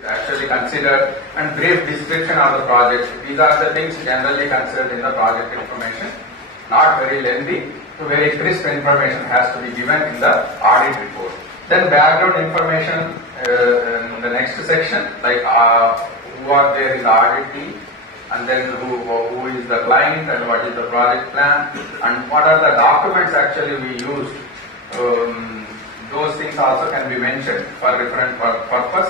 Actually considered, and brief description of the project. These are the things generally considered in the project information. Not very lengthy, so very crisp information has to be given in the audit report. Then background information in the next section, like who are there in the audit team, and then who is the client and what is the project plan, and what are the documents actually we used. Those things also can be mentioned for different purpose.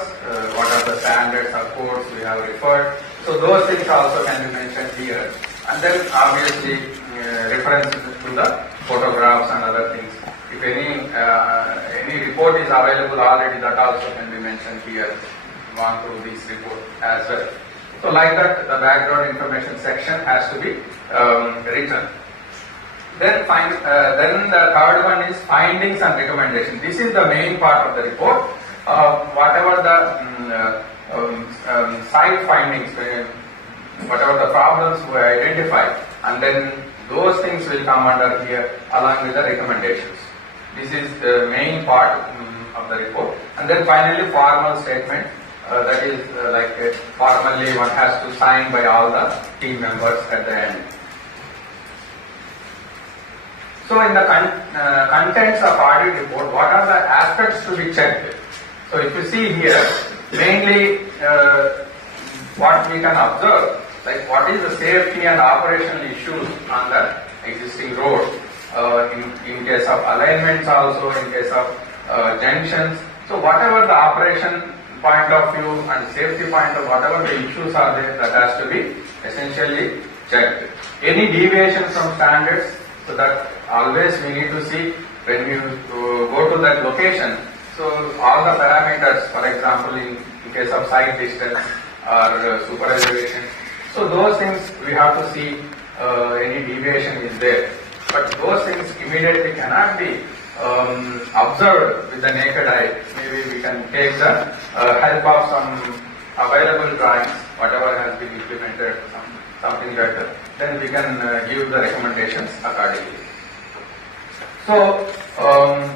What are the standards or codes we have referred. So those things also can be mentioned here. And then obviously references to the photographs and other things. If any report is available already, that also can be mentioned here. Gone through this report as well. So like that, the background information section has to be written. Then the third one is findings and recommendations. This is the main part of the report. Whatever the site findings, whatever the problems we identify, and then those things will come under here along with the recommendations. This is the main part of the report. And then finally formal statement. That is formally one has to sign by all the team members at the end. So in the contents of audit report, what are the aspects to be checked? So if you see here, mainly what we can observe, like what is the safety and operational issues on the existing road, in case of alignments also, in case of junctions. So whatever the operation point of view and safety point of whatever the issues are there, that has to be essentially checked. Any deviation from standards, so that always we need to see when we go to that location. So all the parameters, for example, in case of site distance or super elevation, so those things we have to see any deviation is there. But those things immediately cannot be observed with the naked eye. Maybe we can take the help of some available drawings, whatever has been implemented, something like that. Then we can give the recommendations accordingly. So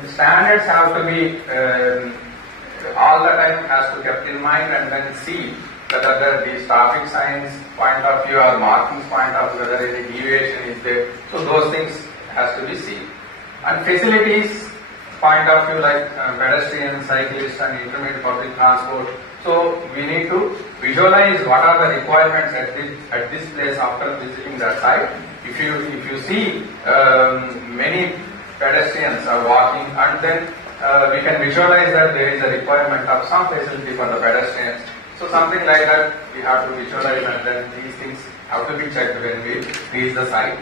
standards have to be all the time has to be kept in mind, and then see whether these traffic signs point of view or markings point of view, whether any deviation is there. So those things has to be seen. And facilities point of view, like pedestrians, cyclists and intermediate public transport. So we need to visualize what are the requirements at this place after visiting that site. If you see many pedestrians are walking, and then we can visualize that there is a requirement of some facility for the pedestrians. So something like that we have to visualize, and then these things have to be checked when we reach the site.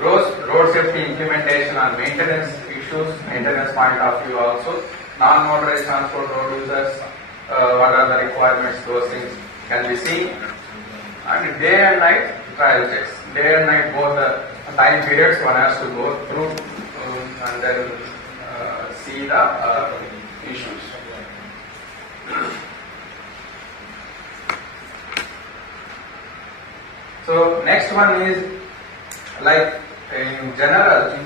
Road safety implementation and maintenance issues, maintenance point of view also. Non-motorized transport road users, what are the requirements, those things can be seen. And day and night trial checks. Day and night, both the time periods one has to go through and then see the issues. So next one is, like in general,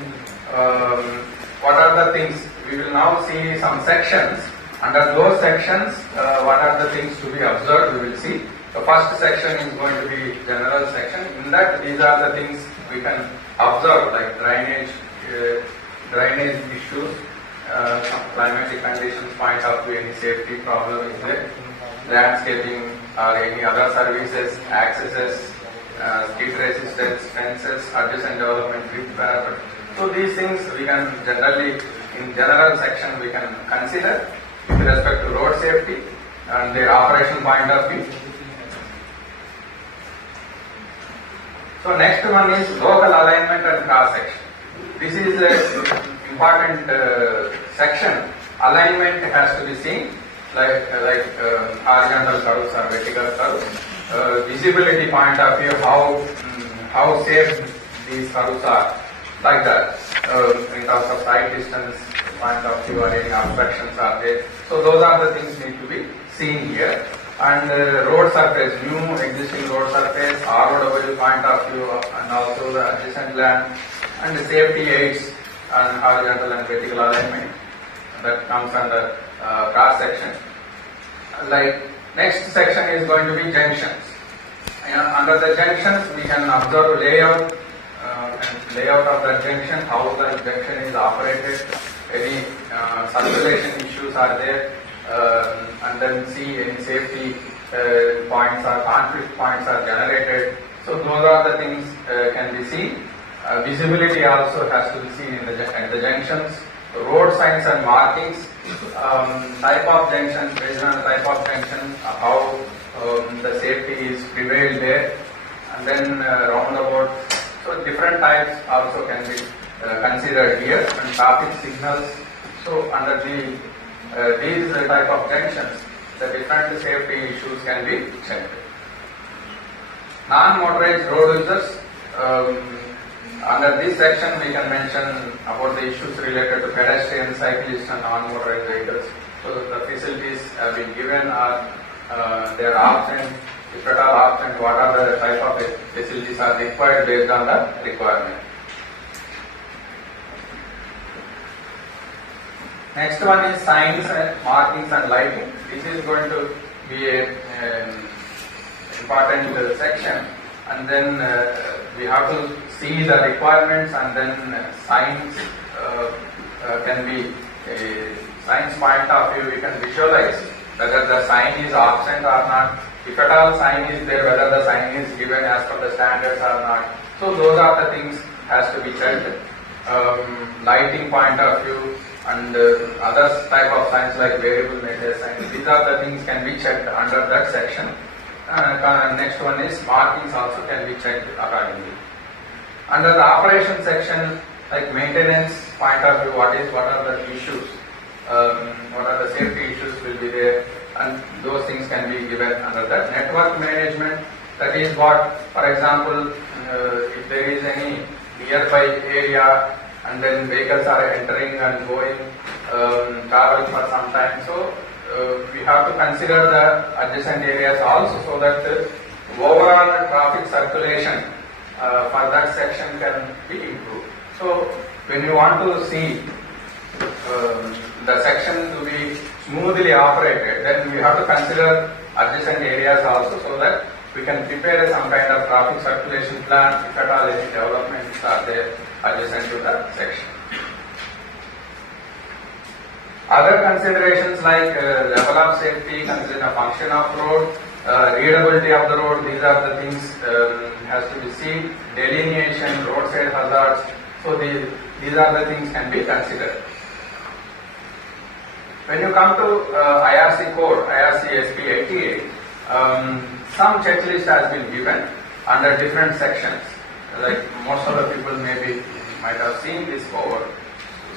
what are the things? We will now see some sections. Under those sections, what are the things to be observed, we will see. The first section is going to be general section. In that, these are the things we can observe, like drainage issues, climatic conditions point of view, any safety problem is there, landscaping or any other services, accesses, skid resistance, fences, adjacent development, width parapet. So these things we can generally, in general section, we can consider with respect to road safety and their operation point of view. So next one is local alignment and cross section. This is an important section. Alignment has to be seen, like horizontal curves or vertical curves. Visibility point of view, how safe these curves are, like that. In terms of site distance point of view, or any obstructions are there. So those are the things need to be seen here. And road surface, new existing road surface, ROW point of view, and also the adjacent land, and the safety aids and horizontal and vertical alignment that comes under cross section. Like Next section is going to be junctions. Under the junctions, we can observe layout and layout of the junction, how the junction is operated, any circulation issues are there, and then see any safety points or conflict points are generated. So those are the things can be seen. Visibility also has to be seen at the junctions. Road signs and markings, type of junctions, based on the type of junction, how the safety is prevailed there, and then roundabout. So different types also can be considered here, and traffic signals. So under these type of junctions, the different safety issues can be checked. Non-motorized road users. Under this section, we can mention about the issues related to pedestrians, cyclists, and non-motorized vehicles. So the facilities have been given, or they are absent. If at all absent, what are the type of facilities are required based on the requirement. Next one is signs and markings and lighting. This is going to be an important section, and then we have to see the requirements, and then signs can be science point of view. We can visualize whether the sign is absent or not. If at all sign is there, whether the sign is given as per the standards or not. So those are the things has to be checked. Lighting point of view and other type of signs like variable nature signs. These are the things can be checked under that section. Next one is markings also can be checked accordingly. Under the operation section, like maintenance point of view, what are the issues, what are the safety issues will be there, and those things can be given under that. Network management, that is what, for example, if there is any nearby area and then vehicles are entering and going, traveling for some time, so we have to consider the adjacent areas also, so that the overall traffic circulation for that section can be improved. So when you want to see the section to be smoothly operated, then we have to consider adjacent areas also, so that we can prepare some kind of traffic circulation plan if at all any developments are there adjacent to the section. Other considerations like level of safety, consider the function of road, readability of the road, these are the things has to be seen. Delineation, roadside hazards, so these are the things can be considered. When you come to IRC code, IRC SP 88, some checklist has been given under different sections. Like most of the people might have seen this over.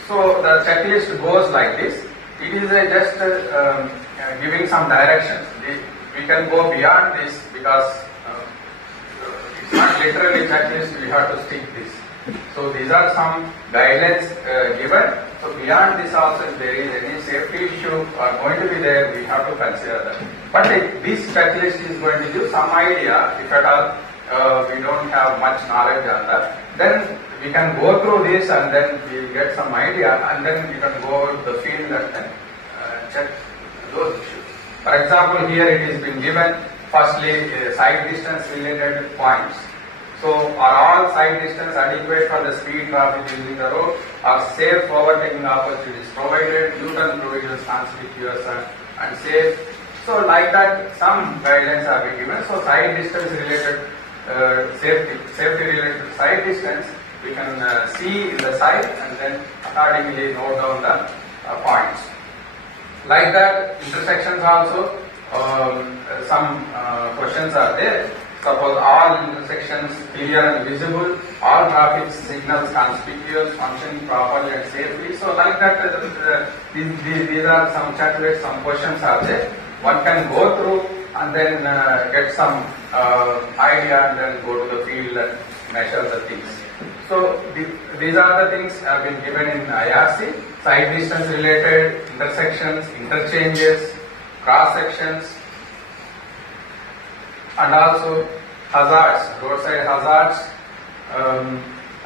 So the checklist goes like this. It is just giving some directions. We can go beyond this because it's not literally checklist, we have to stick this. So these are some guidelines given. So beyond this also, if there is any safety issue are going to be there, we have to consider that. But this checklist is going to give some idea, if at all we don't have much knowledge on that, then we can go through this and then we get some idea, and then we can go over to the field and then check those issues. For example, here it has been given, firstly, side distance related points. So are all side distance adequate for the speed traffic using the road? Are safe overtaking opportunities provided? U-turn provisions conspicuous and safe? So like that, some guidelines are being given. So side distance related safety related side distance, we can see in the side and then accordingly note down the points. Like that, intersections also, some questions are there. Suppose all intersections clear and visible, all traffic signals conspicuous, functioning properly and safely. So like that, these are some checklists, some questions are there. One can go through and then get some idea and then go to the field and measure the things. So these are the things have been given in IRC. Side distance related, intersections, interchanges, cross sections, and also hazards, roadside hazards,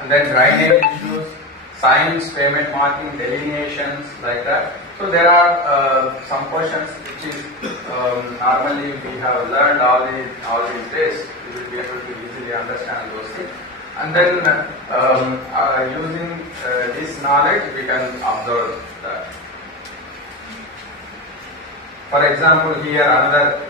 and then drainage issues, signs, pavement marking, delineations, like that. So there are some questions which is normally we have learned all these days. We will be able to easily understand those things. And then using this knowledge, we can observe that. For example, here another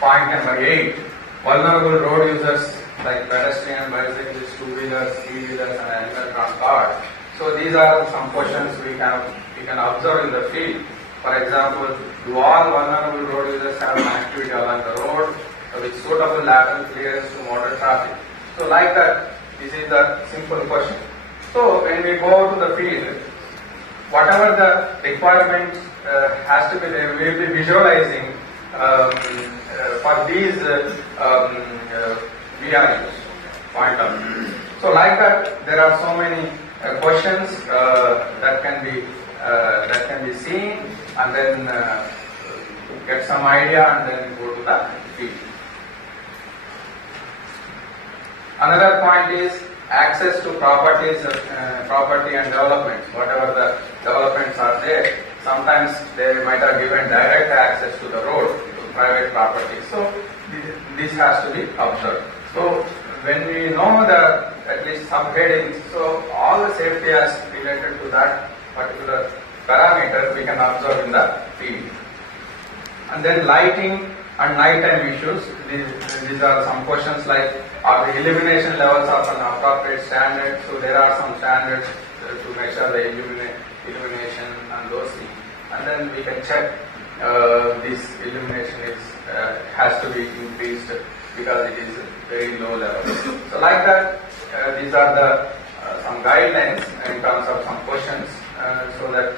point number 8, vulnerable road users like pedestrian, bicyclists, two-wheelers, three-wheelers, and animal cars. So these are some questions we can observe in the field. For example, do all vulnerable road users have connectivity along the road with suitable lateral clearance to motor traffic? So like that, this is the simple question. So when we go to the field, whatever the requirements has to be there, we will be visualizing for these VRUs point of view. So like that, there are so many questions that can be seen, and then get some idea, and then go to the field. Another point is access to properties, property and developments. Whatever the developments are there, sometimes they might have given direct access to the road, to private property. So this has to be observed. So when we know the at least subheadings, so all the safety as related to that particular parameter we can observe in the field. And then lighting and nighttime issues. These are some questions like, are the illumination levels of an appropriate standard? So there are some standards to measure the illumination and those things. And then we can check this illumination has to be increased because it is very low level. So like that, these are the some guidelines in terms of some questions, so that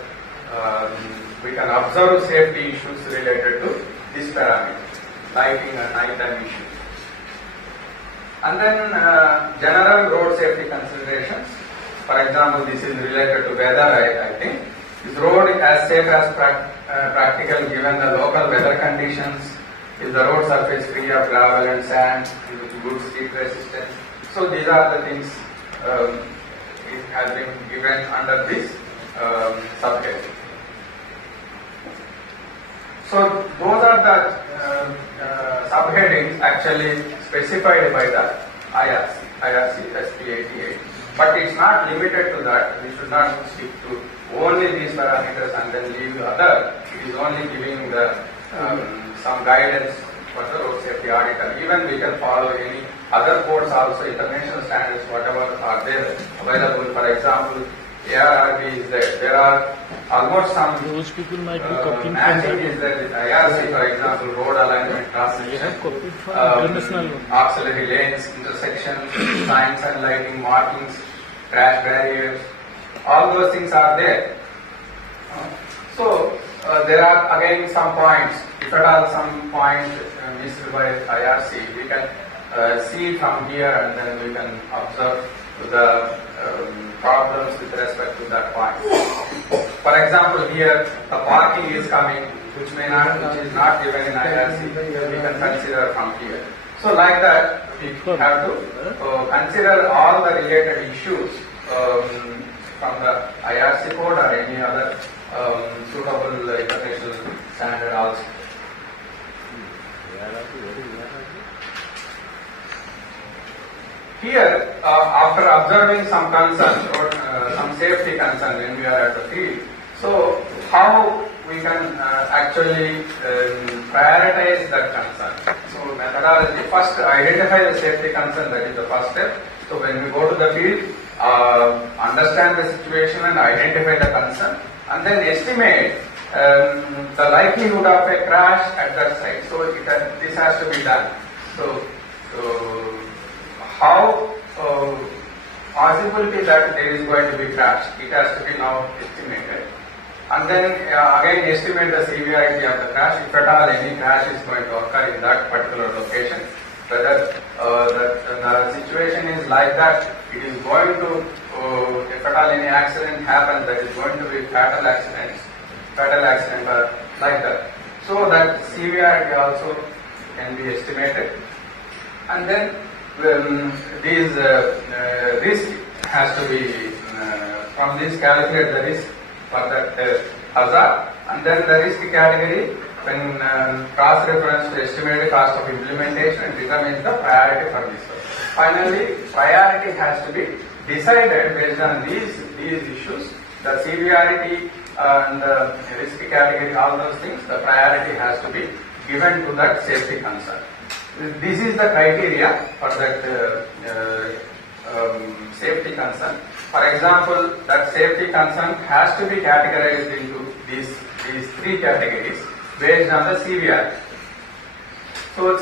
we can observe safety issues related to this parameter, lighting and nighttime issues. And then general road safety considerations. For example, this is related to weather, I think. Is road as safe as practical given the local weather conditions? Is the road surface free of gravel and sand with good steep resistance? So these are the things it has been given under this subject. So those are the subheadings actually specified by the IRC SP 88. But it's not limited to that. We should not stick to only these parameters and then leave the other. It is only giving the some guidance for the road safety auditor. Even we can follow any other codes also, international standards, whatever are there available. For example, ARRB is there. There are almost some those people might be copying matching is there with IRC, for example, road alignment, transition, auxiliary lanes, intersections, signs and lighting, markings, crash barriers. All those things are there. So there are again some points. If at all some point missed by IRC, we can see from here, and then we can observe the problems with respect to that point. For example, here the parking is coming, which is not given in IRC. We can consider from here. So like that, we have to consider all the related issues from the IRC code or any other suitable international standard also. Here, after observing some concern, some safety concern when we are at the field, so how we can actually prioritize that concern. So methodology, first identify the safety concern, that is the first step. So when we go to the field, understand the situation and identify the concern, and then estimate the likelihood of a crash at that site. So this has to be done. So how possibility that there is going to be crash, it has to be now estimated. And then again estimate the severity of the crash, if at all any crash is going to occur in that particular location. Whether the situation is like that, it is going to, if at all any accident happens, that is going to be fatal accident or like that. So that severity also can be estimated. And then these risk has to be, from this calculate the risk for that hazard, and then the risk category when cross-reference to estimated cost of implementation and determines the priority for this one. Finally, priority has to be decided based on these issues, the severity and the risk category, all those things, the priority has to be given to that safety concern. This is the criteria for that safety concern. For example, that safety concern has to be categorized into these three categories based on the severity. So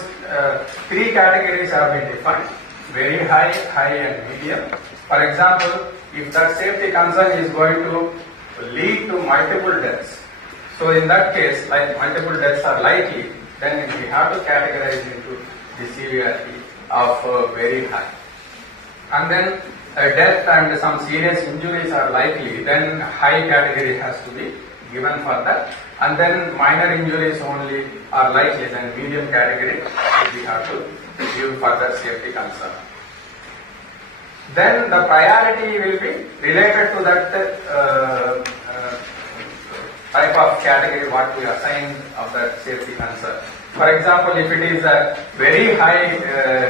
three categories have been defined: very high, high and medium. For example, if that safety concern is going to lead to multiple deaths, so in that case, like multiple deaths are likely, then we have to categorize into the severity of very high. And then death and some serious injuries are likely, then high category has to be given for that. And then minor injuries only are likely, then medium category we have to give for that safety concern. Then the priority will be related to that type of category what we assign of that safety concern. For example, if it is a very high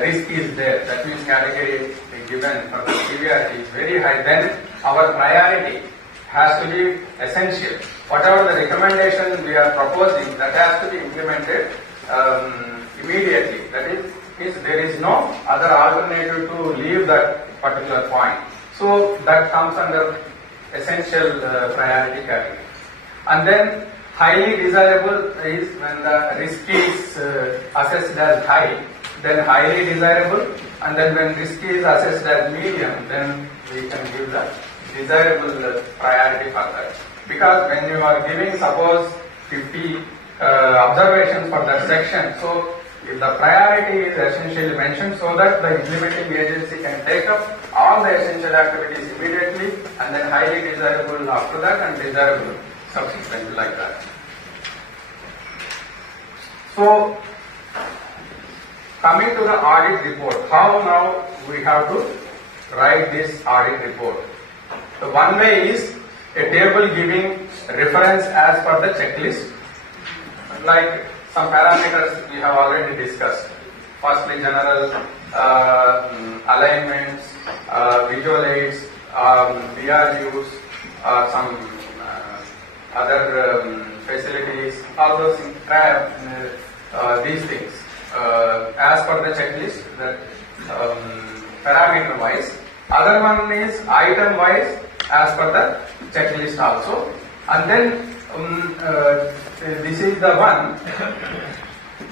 risk is there, that means category given for the severity is very high, then our priority has to be essential. Whatever the recommendation we are proposing, that has to be implemented immediately. That is there is no other alternative to leave that particular point. So that comes under essential priority category. And then highly desirable is when the risk is assessed as high, then highly desirable, and then when risk is assessed as medium, then we can give the desirable priority for that. Because when you are giving suppose 50 observations for that section, so if the priority is essentially mentioned so that the implementing agency can take up all the essential activities immediately, and then highly desirable after that and desirable subsequently, like that. So, coming to the audit report, how now we have to write this audit report? So one way is a table giving reference as per the checklist, like some parameters we have already discussed. Firstly, general alignments, visual aids, VRUs, some other facilities, all those things, these things as per the checklist, that parameter wise. Other one is item wise as per the checklist also. And then this is the one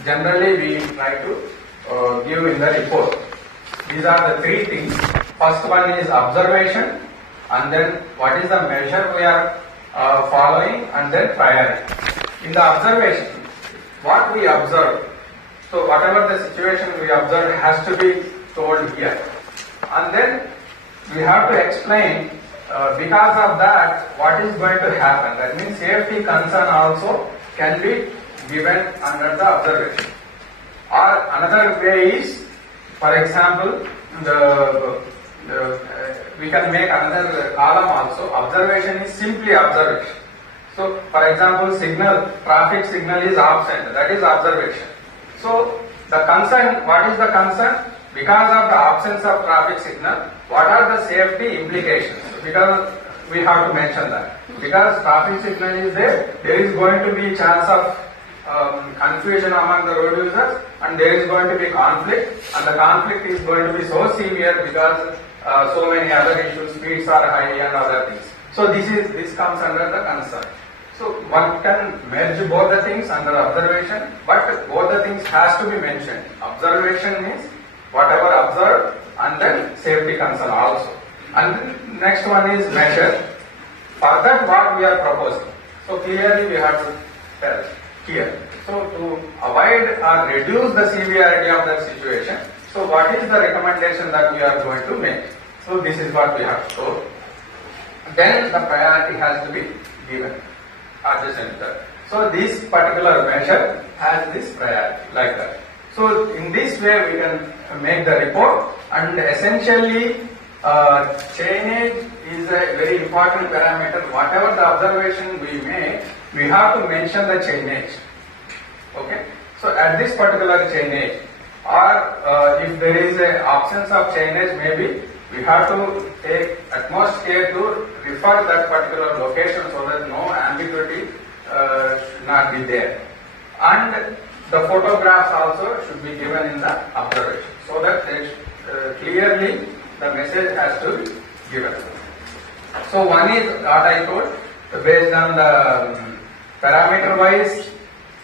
generally we try to give in the report. These are the three things. First one is observation, and then what is the measure we are following, and then priority. In the observation, what we observe, so whatever the situation we observe has to be told here. And then we have to explain because of that what is going to happen. That means safety concern also can be given under the observation. Or another way is, for example, we can make another column also. Observation is simply observation. So, for example, traffic signal is absent. That is observation. So, the concern, what is the concern? Because of the absence of traffic signal, what are the safety implications? Because we have to mention that. Because traffic signal is there, there is going to be chance of confusion among the road users, and there is going to be conflict, and the conflict is going to be so severe because so many other issues, speeds are high and other things. So this comes under the concern. So one can merge both the things under observation, but both the things has to be mentioned. Observation means whatever observed, and then safety concern also. And then next one is measure. For that what we are proposing. So clearly we have to tell here. So to avoid or reduce the severity of that situation, so what is the recommendation that we are going to make? So this is what we have to show. Then the priority has to be given at the center. So this particular measure has this priority, like that. So in this way we can make the report, and essentially Chainage is a very important parameter. Whatever the observation we make, we have to mention the chainage. Okay. So at this particular chainage, or if there is a absence of chainage, maybe we have to take utmost care to refer that particular location so that no ambiguity should not be there. And the photographs also should be given in the observation so that clearly the message has to be given. So one is what I told, based on the parameter wise,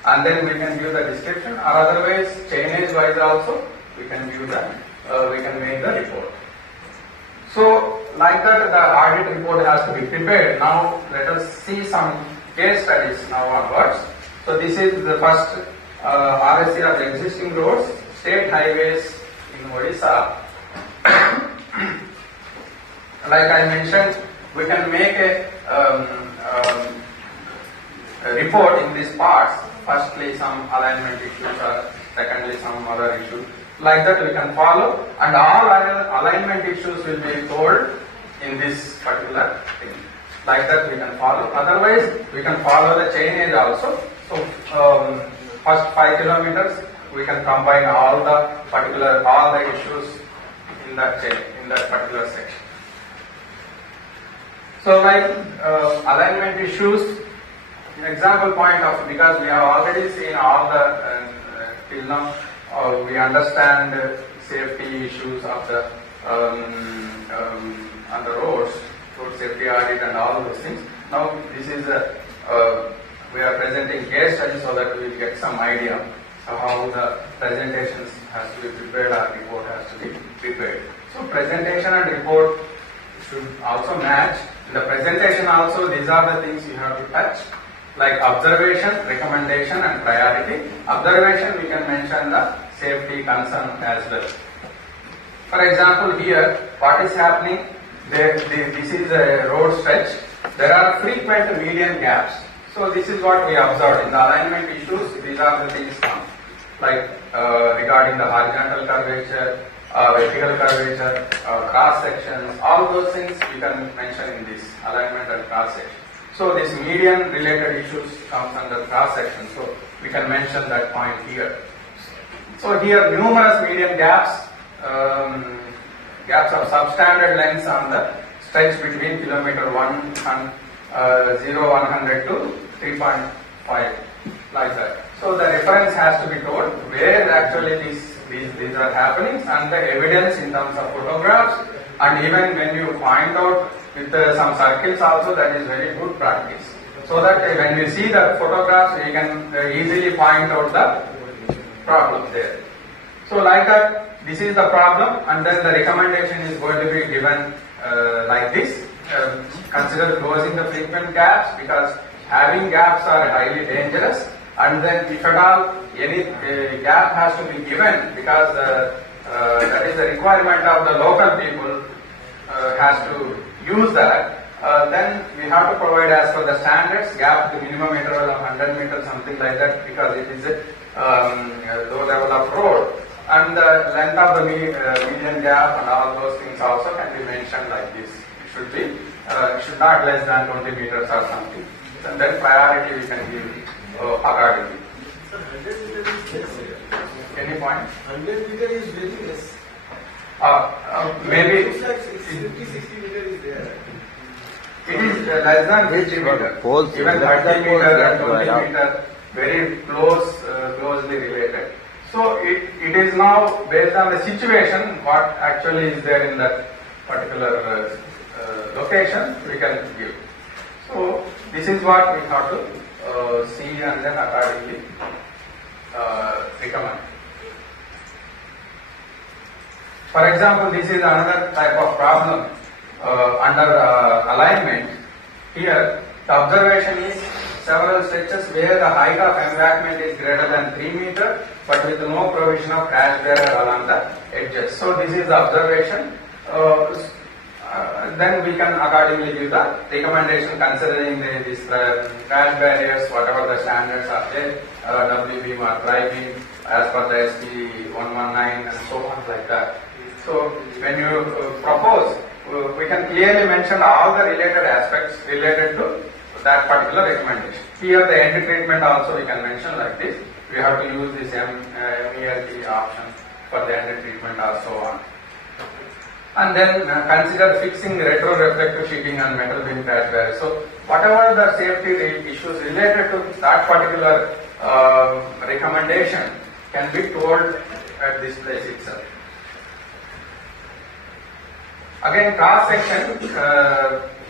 and then we can give the description, or otherwise chainage wise also we can give the we can make the report. So like that the audit report has to be prepared. Now let us see some case studies now onwards. So this is the first RSC of the existing roads, state highways in Odisha. Like I mentioned, we can make a report in these parts. Firstly, some alignment issues, or secondly, some other issues. Like that, we can follow, and all alignment issues will be told in this particular thing. Like that, we can follow. Otherwise, we can follow the chainage also. So, first 5 kilometers, we can combine all the issues in that chain, in that particular section. So like alignment issues, example point of, because we have already seen all the till now, we understand safety issues of the on the roads, road safety audit and all those things. Now this is we are presenting case study so that we will get some idea of how the presentations has to be prepared or report has to be prepared. So presentation and report should also match. In the presentation also, these are the things you have to touch, like observation, recommendation and priority. Observation, we can mention the safety concern as well. For example, here, what is happening, this is a road stretch. There are frequent median gaps. So this is what we observed. In the alignment issues, these are the things like regarding the horizontal curvature, vertical curvature, cross sections, all those things we can mention in this alignment and cross section. So this median related issues comes under cross section, so we can mention that point here. So here numerous median gaps, gaps of substandard lengths on the stretch between kilometer 100 to 3.5, like that. So the reference has to be told where actually these are happening, and the evidence in terms of photographs, and even when you point out with some circles also, that is very good practice. So that when we see the photographs, we can easily point out the problem there. So like that, this is the problem, and then the recommendation is going to be given like this. Consider closing the frequent gaps, because having gaps are highly dangerous. And then if at all any gap has to be given, because that is the requirement of the local people has to use that, then we have to provide as per the standards, gap the minimum interval of 100 meters, something like that, because it is a low level of road. And the length of the median gap and all those things also can be mentioned like this. It should be, it should not less than 20 meters or something. And then priority we can give accordingly. Sir, 100 meters is less. Any point? 100 meters is very less. Maybe It looks like 50-60 meters is there. it is less than 50 meters. Even 30 meters and 20 meters, very closely related. So it is now based on the situation, what actually is there in that particular location, we can give. So this is what we have to see and then accordingly recommend. For example, this is another type of problem under alignment. Here, the observation is several stretches where the height of embankment is greater than 3 meters, but with no provision of crash barrier along the edges. So this is the observation. Then we can accordingly give the recommendation considering these crash barriers, whatever the standards are there, WB or tri-beam as per the SP 119 and so on like that. So when you propose we can clearly mention all the related aspects related to that particular recommendation. Here the end treatment also we can mention like this. We have to use this MELT option for the end treatment or so on. And then consider fixing retroreflective sheeting and metal beam crash barriers. So whatever the safety issues related to that particular recommendation can be told at this place itself. Again, cross section,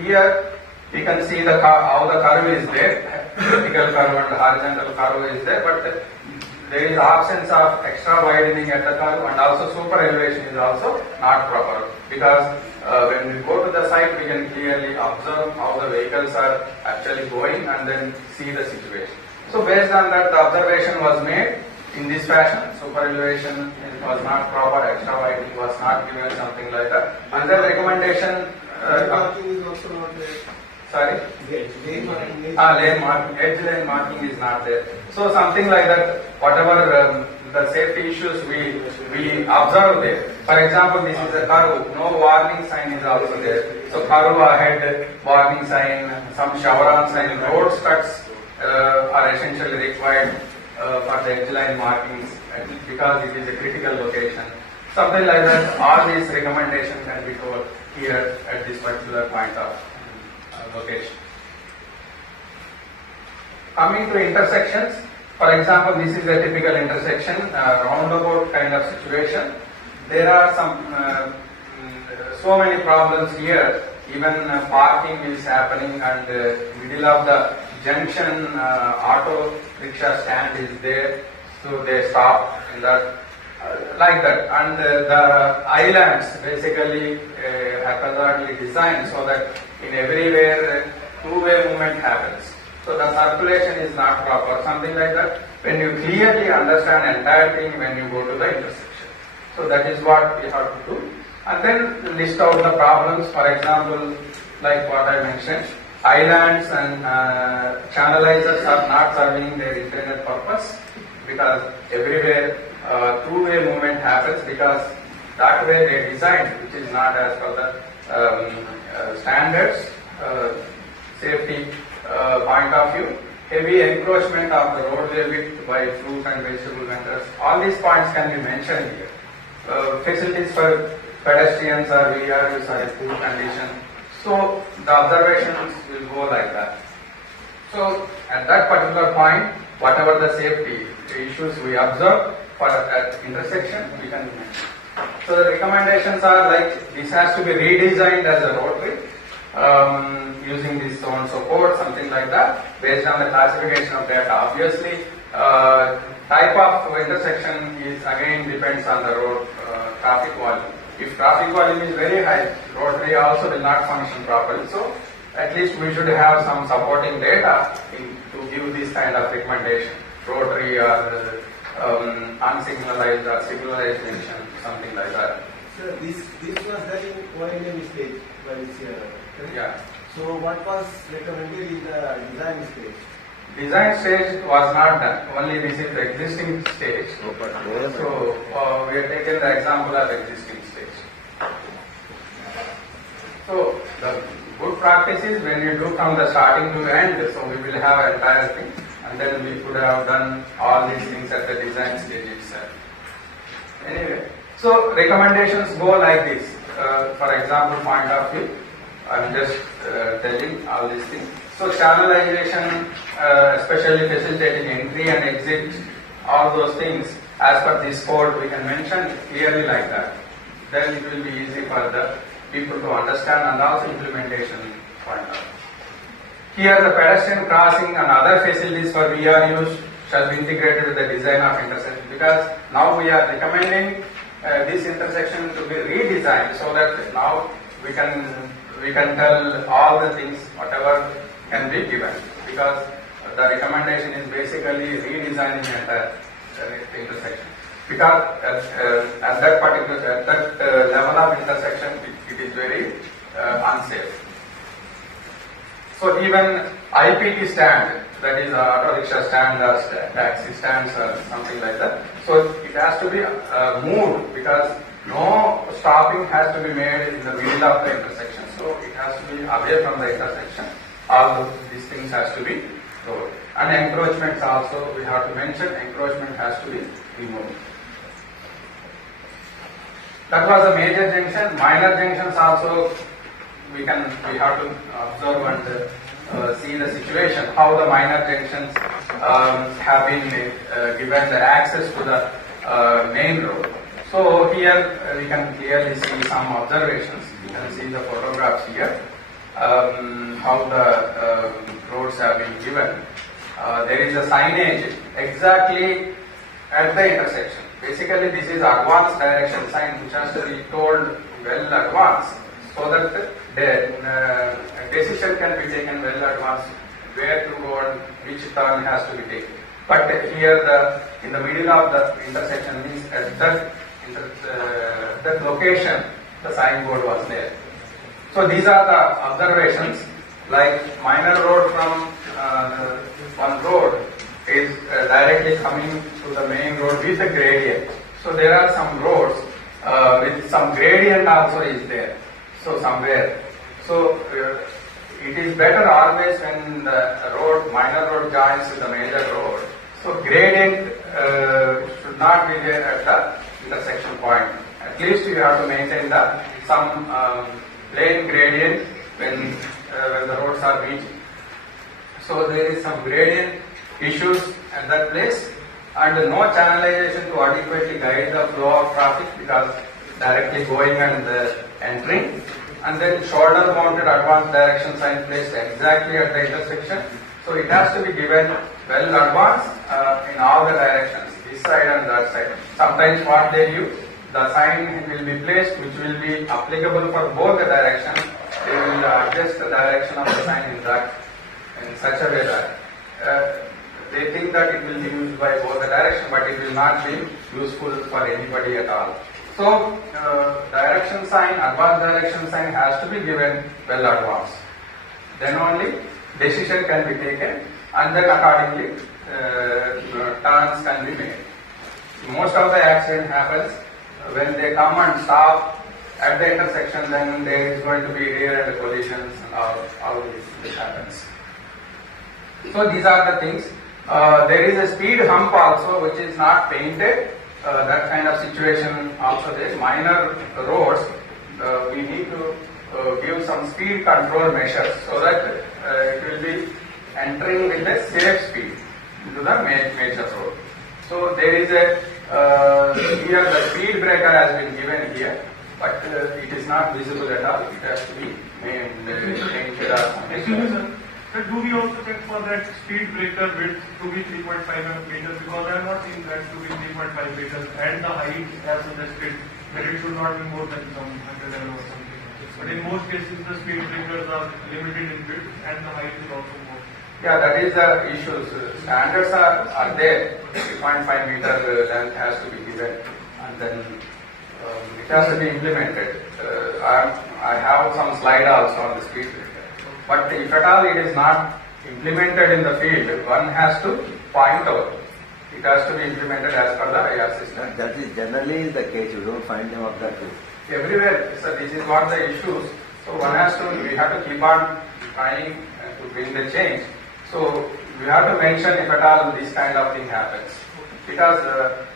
here we can see how the curve is there, vertical curve and horizontal curve is there, but there is absence of extra widening at the curve, and also super elevation is also not proper, because when we go to the site we can clearly observe how the vehicles are actually going and then see the situation. So based on that, the observation was made in this fashion. Super elevation was not proper, extra widening was not given, something like that. And then recommendation. Lane marking is also not there. Sorry? Lane marking. Lane marking, edge lane marking is not there. So something like that, whatever the safety issues we observe there. For example, this is a curve, no warning sign is also there. So curve ahead, warning sign, some chevron sign, road struts are essentially required for the edge line markings because it is a critical location. Something like that, all these recommendations can be told here at this particular point of location. Coming to intersections, for example, this is a typical intersection, roundabout kind of situation. There are some so many problems here. Even parking is happening, and middle of the junction auto rickshaw stand is there, so they stop in that like that. And the islands basically haphazardly designed so that in everywhere two-way movement happens. So the circulation is not proper, something like that. When you clearly understand entire thing when you go to the intersection. So that is what we have to do. And then list out the problems, for example, like what I mentioned, islands and channelizers are not serving their intended purpose, because everywhere two-way movement happens, because that way they designed, which is not as per the standards, safety point of view. Heavy encroachment of the roadway width by fruit and vegetable vendors. All these points can be mentioned here. Facilities for pedestrians or VRUs are in poor condition. So the observations will go like that. So at that particular point, whatever the safety issues we observe for that intersection, we can mention. So the recommendations are like this has to be redesigned as a rotary using this so and so code, something like that, based on the classification of data. Obviously, type of intersection is again depends on the road traffic volume. If traffic volume is very high, rotary also will not function properly. So at least we should have some supporting data to give this kind of recommendation. Rotary or unsignalized or signalized junction, something like that. Sir, this was done in ONM stage by Sierra. Yeah. So what was recommended in the design stage? Design stage was not done. Only this is the existing stage. So we have taken the example of existing stage. So the good practice is when you do from the starting to end, so we will have an entire thing, and then we could have done all these things at the design stage itself. Anyway, so recommendations go like this. For example, point of view, I'm just telling all these things. So channelization, especially facilitating entry and exit, all those things, as per this code, we can mention clearly like that. Then it will be easy for the people to understand, and also implementation point of view. Here the pedestrian crossing and other facilities for VRUs shall be integrated with the design of intersection, because now we are recommending this intersection to be redesigned so that now we can tell all the things whatever can be given, because the recommendation is basically redesigning the entire intersection. Because at that particular level of intersection, it is very unsafe. So even IPT stand, that is auto rickshaw stand or taxi stands or something like that. So it has to be moved, because no stopping has to be made in the middle of the intersection. So it has to be away from the intersection. All these things has to be told. And encroachments also, we have to mention encroachment has to be removed. That was a major junction. Minor junctions also we have to observe and see the situation, how the minor junctions have been given the access to the main road. So here we can clearly see some observations. You can see the photographs here, how the roads have been given. There is a signage exactly at the intersection. Basically, this is advanced direction sign which has to be told well advanced, so that the decision can be taken well advanced where to go and which turn has to be taken. But here in the middle of the intersection means at that location the signboard was there. So these are the observations, like minor road from one road is directly coming to the main road with the gradient. So there are some roads with some gradient also is there. So somewhere. So it is better always when the minor road joins with the major road. So gradient should not be there at the intersection point. At least you have to maintain some plane gradient when the roads are meeting. So there is some gradient issues at that place, and no channelization to adequately guide the flow of traffic because directly going and entering, and then shoulder mounted advanced direction sign placed exactly at the intersection. So it has to be given well advanced in all the directions, this side and that side. Sometimes what they do, the sign will be placed which will be applicable for both the directions. They will adjust the direction of the sign in such a way that they think that it will be used by both the direction, but it will not be useful for anybody at all. So direction sign, advanced direction sign has to be given well advanced. Then only decision can be taken, and then accordingly turns can be made. Most of the accident happens when they come and stop at the intersection, then there is going to be rear-end collisions and all this happens. So these are the things. There is a speed hump also which is not painted. That kind of situation also there. Minor roads, we need to give some speed control measures so that it will be entering with a safe speed into the major road. So there is here the speed breaker has been given here, but it is not visible at all. It has to be painted or Sir, do we also check for that speed breaker width to be 3.5 meters? Because I have not seen that to be 3.5 meters, and the height as suggested that it should not be more than some 100 or something. But in most cases, the speed breakers are limited in width, and the height is also more. Yeah, that is the issue. Standards are there. 3.5 meter length has to be given, and then it has to be implemented. I have some slide also on the speed breaker. But if at all it is not implemented in the field, one has to point out. It has to be implemented as per the IR system. That is generally the case. You don't find them of that way. Everywhere, so this is what the issues. So we have to keep on trying to bring the change. So we have to mention if at all this kind of thing happens. Because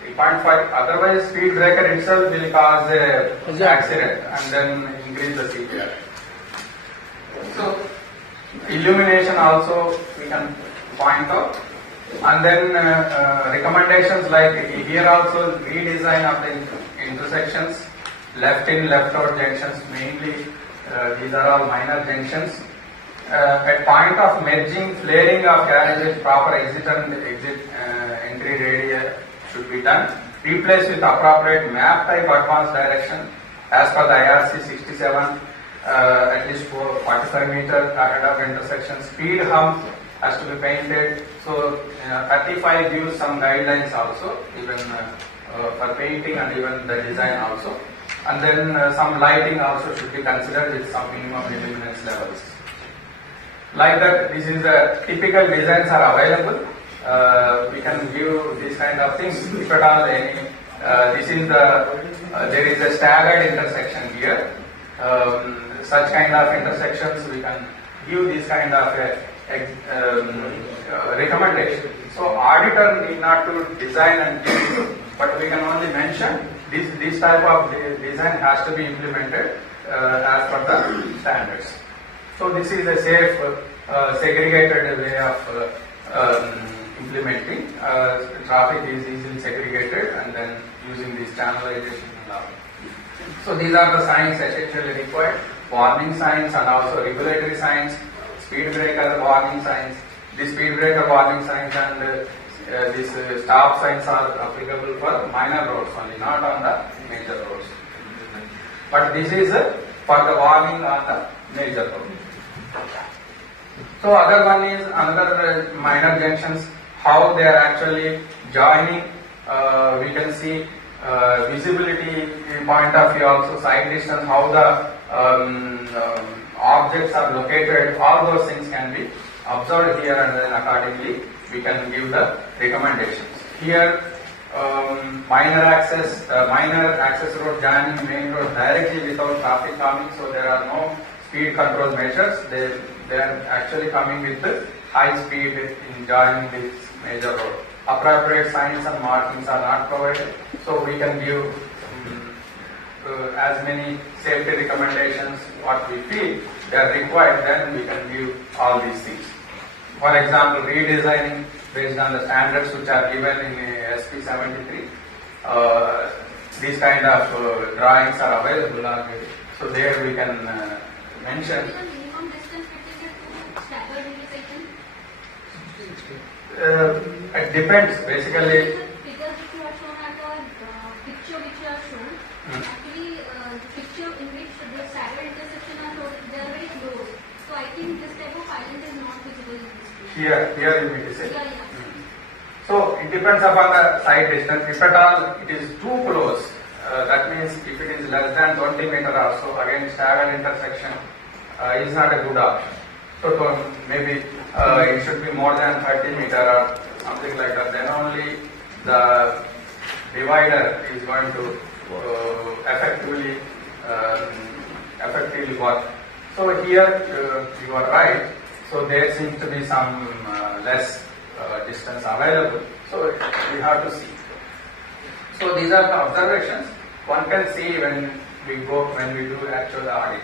3.5, otherwise speed breaker itself will cause an accident and then increase the CPR. So illumination also we can point out, and then recommendations like here also redesign of the intersections, left in left out junctions mainly. These are all minor junctions. At point of merging, flaring of carriages, proper exit and entry radii should be done. Replace with appropriate map type advanced direction as per the IRC 67. At least 45 meters ahead of intersection. Speed hump has to be painted. So 35 gives some guidelines also, even for painting and even the design also. And then some lighting also should be considered with some minimum illuminance levels. Like that, this is typical designs are available. We can give these kind of things. If at all any this is there is a staggered intersection here. Such kind of intersections we can give this kind of recommendation. So auditor need not to design and give, but we can only mention this type of design has to be implemented as per the standards. So this is a safe segregated way of implementing. Traffic is easily segregated and then using this channelization and all. So these are the signs essentially required. Warning signs and also regulatory signs, speed breaker warning signs. The speed breaker warning signs and these stop signs are applicable for minor roads only, not on the major roads. But this is for the warning on the major road. So other one is another minor junctions, how they are actually joining. We can see visibility point of view, also side distance, how the objects are located, all those things can be observed here, and then accordingly we can give the recommendations. Here minor access road jamming main road directly without traffic calming, so there are no speed control measures. They are actually coming with high speed in joining this major road. Appropriate signs and markings are not provided, so we can give as many safety recommendations what we feel they are required, then we can give all these things. For example, redesigning based on the standards which are given in SP 73. These kind of drawings are available already. So there we can mention. The minimum distance between the two staggered intersection? It depends basically. The figures which you have shown at the picture which you have shown, actually the picture in which the staggered intersection are shown, they are very close. So I think this type of island is not visible in this picture. Here you mean to say. Yeah. So it depends upon the side distance. If at all it is too close, that means if it is less than 20 meter or so, again staggered intersection is not a good option. So maybe it should be more than 30 meter or something like that. Then only the divider is going to effectively work. So here you are right. So there seems to be some less distance available. So we have to see. So these are the observations one can see when we do actual audit.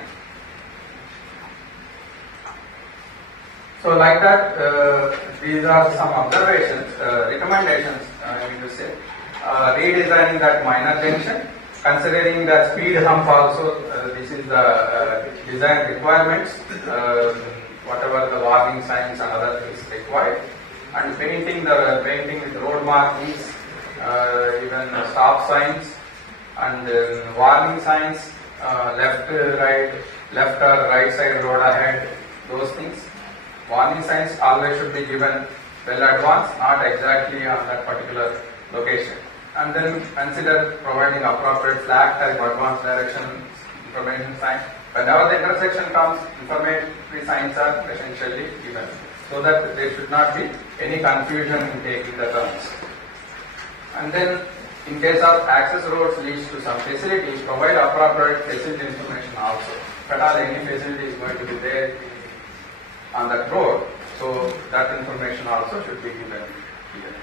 So like that, these are some observations, recommendations, I mean to say. Redesigning that minor junction, considering the speed hump also, this is the design requirements, whatever the warning signs and other things required, and painting with road markings, even stop signs and warning signs, left or right side road ahead, those things. Warning signs always should be given well advanced, not exactly on that particular location. And then consider providing appropriate flag type advanced direction information sign. Whenever the intersection comes, informatory signs are essentially given, so that there should not be any confusion in taking the turns. And then, in case of access roads leads to some facilities, provide appropriate facility information also. If at all any facility is going to be there on that road, so that information also should be given here.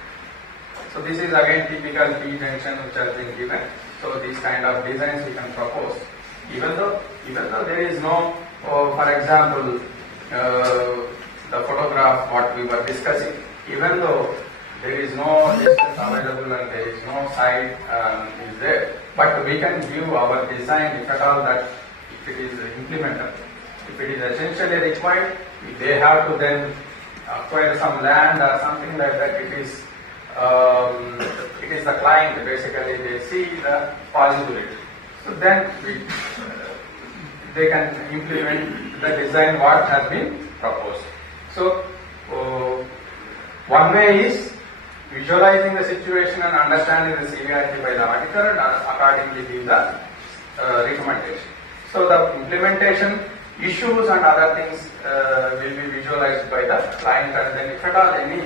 So this is again typical T junction which has been given. So these kind of designs we can propose. Even though there is no, for example, the photograph what we were discussing, even though there is no distance available and there is no side is there, but we can give our design if at all that if it is implemented. If it is essentially required, they have to then acquire some land or something like that. It is the client basically, they see the possibility. So then they can implement the design what has been proposed. So one way is visualizing the situation and understanding the severity by the auditor and accordingly give the recommendation. So the implementation issues and other things will be visualized by the client, and then if at all any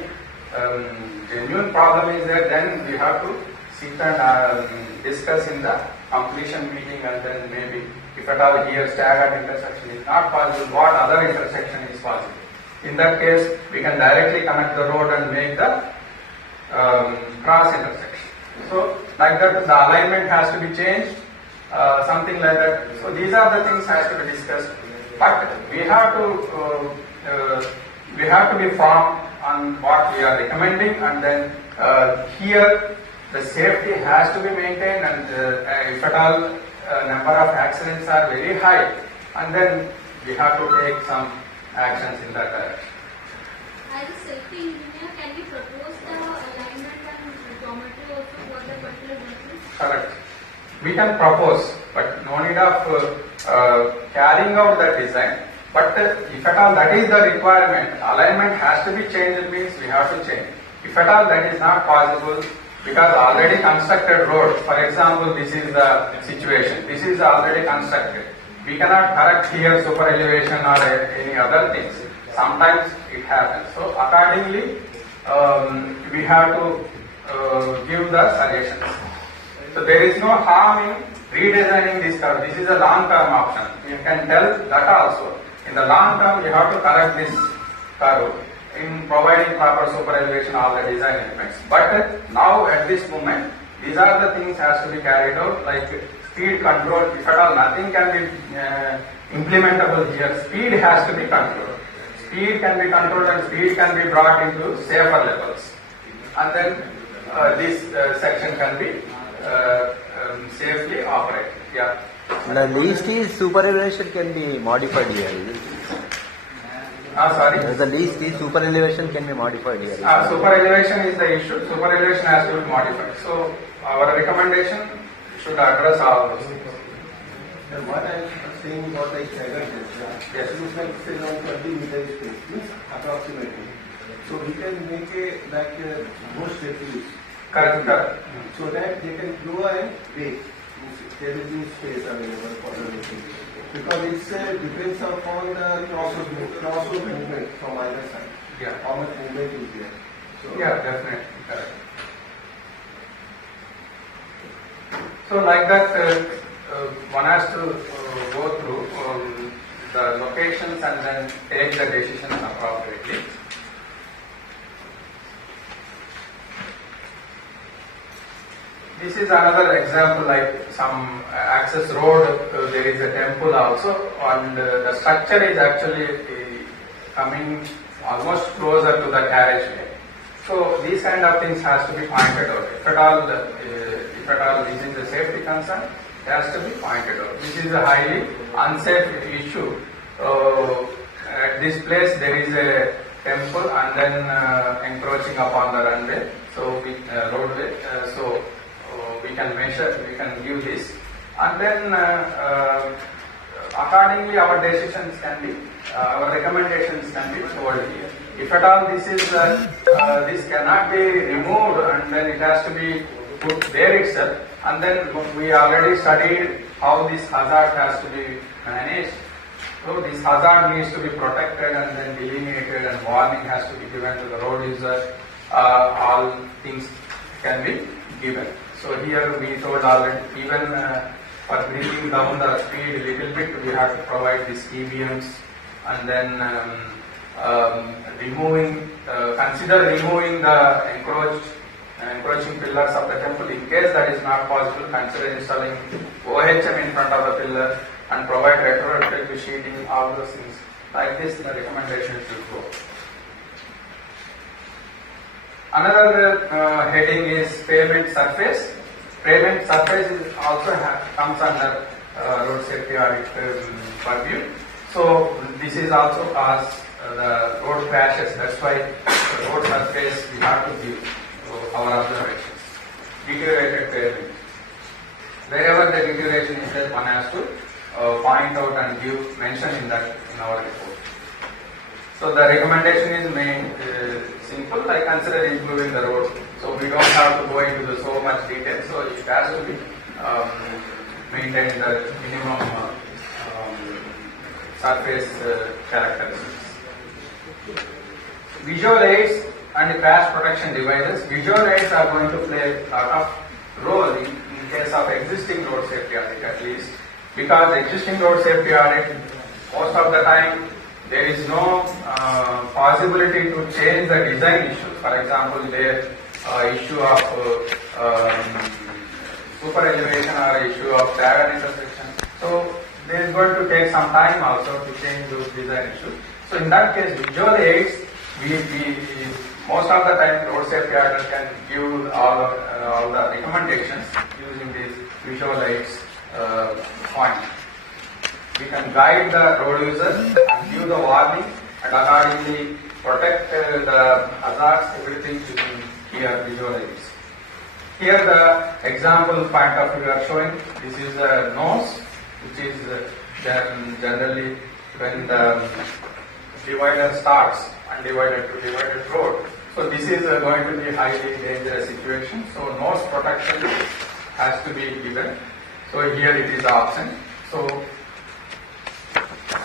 genuine problem is there, then we have to sit and discuss in the completion meeting, and then maybe if at all here staggered intersection is not possible, what other intersection is possible. In that case, we can directly connect the road and make the cross intersection. So like that, the alignment has to be changed, something like that. So these are the things has to be discussed. But we have to be firm on what we are recommending, and then here the safety has to be maintained, and if at all number of accidents are very high, and then we have to take some actions in that direction. As a safety engineer, can we propose the alignment and geometry also for the particular vehicles? Correct. We can propose, but no need of carrying out the design. But if at all that is the requirement, alignment has to be changed, means we have to change. If at all that is not possible, because already constructed road, for example, this is the situation, this is already constructed. We cannot correct here super elevation or any other things. Sometimes it happens. So accordingly, we have to give the suggestions. So there is no harm in redesigning this curve. This is a long-term option. You can tell that also. In the long term, you have to correct this curve in providing proper super elevation, all the design elements. But now at this moment, these are the things has to be carried out, like speed control. If at all nothing can be implementable here, speed has to be controlled. Speed can be controlled and speed can be brought into safer levels. And then this section can be safely operated. Yeah. The least is super elevation can be modified here. Sorry. The least is super elevation can be modified here. Super elevation is the issue. Super elevation has to be modified. So our recommendation should address all those things. And what I am saying about the staggered Yes. it looks like say around 20 meters space, means approximately. So we can make a like a most refuse. Correct, correct. So that they can grow and bake. There will be space available for the vehicle. Because it depends upon the crossroad movement from either side. Yeah. How much movement is there. So Yeah, definitely. Correct. So like that, one has to go through the locations and then take the decisions appropriately. This is another example, like some access road, there is a temple also, and the structure is actually coming almost closer to the carriageway. So these kind of things has to be pointed out. If at all this is a safety concern, it has to be pointed out. This is a highly unsafe issue. At this place there is a temple and then encroaching upon the runway, so roadway. So we can measure, we can give this, and then accordingly our decisions can be, our recommendations can be told here. If at all this is this cannot be removed, and then it has to be put there itself, and then we already studied how this hazard has to be managed. So this hazard needs to be protected and then delineated, and warning has to be given to the road user. All things can be given. So here we told already, even for bringing down the speed a little bit, we have to provide these EVMs, and then consider removing the encroaching pillars of the temple. In case that is not possible, consider installing OHM in front of the pillar and provide retroactive sheeting, all those things. Like this, the recommendation should go. Another heading is pavement surface. Pavement surface is also comes under road safety audit purview. So this is also cause the road crashes. That's why the road surface we have to give our observations. Deteriorated pavement. Wherever the deterioration is there, one has to point out and give mention in that in our report. So the recommendation is simple, like consider improving the road. So we don't have to go into so much detail. So it has to be maintain the minimum surface characteristics. Visual aids and crash protection devices. Visual aids are going to play a lot of role in case of existing road safety audit at least, because existing road safety audit, most of the time there is no possibility to change the design issues. For example, the issue of super elevation or issue of staggered intersection. So there is going to take some time also to change those design issues. So in that case, visual aids, we most of the time road safety auditor can give all the recommendations using these visual aids point. We can guide the road users and give the warning and accordingly protect the hazards, everything using here visual aids. Here the example point of view are showing. This is a nose, which is generally when the divider starts, undivided to divided road. So this is going to be highly dangerous situation. So nose protection has to be given. So here it is option. So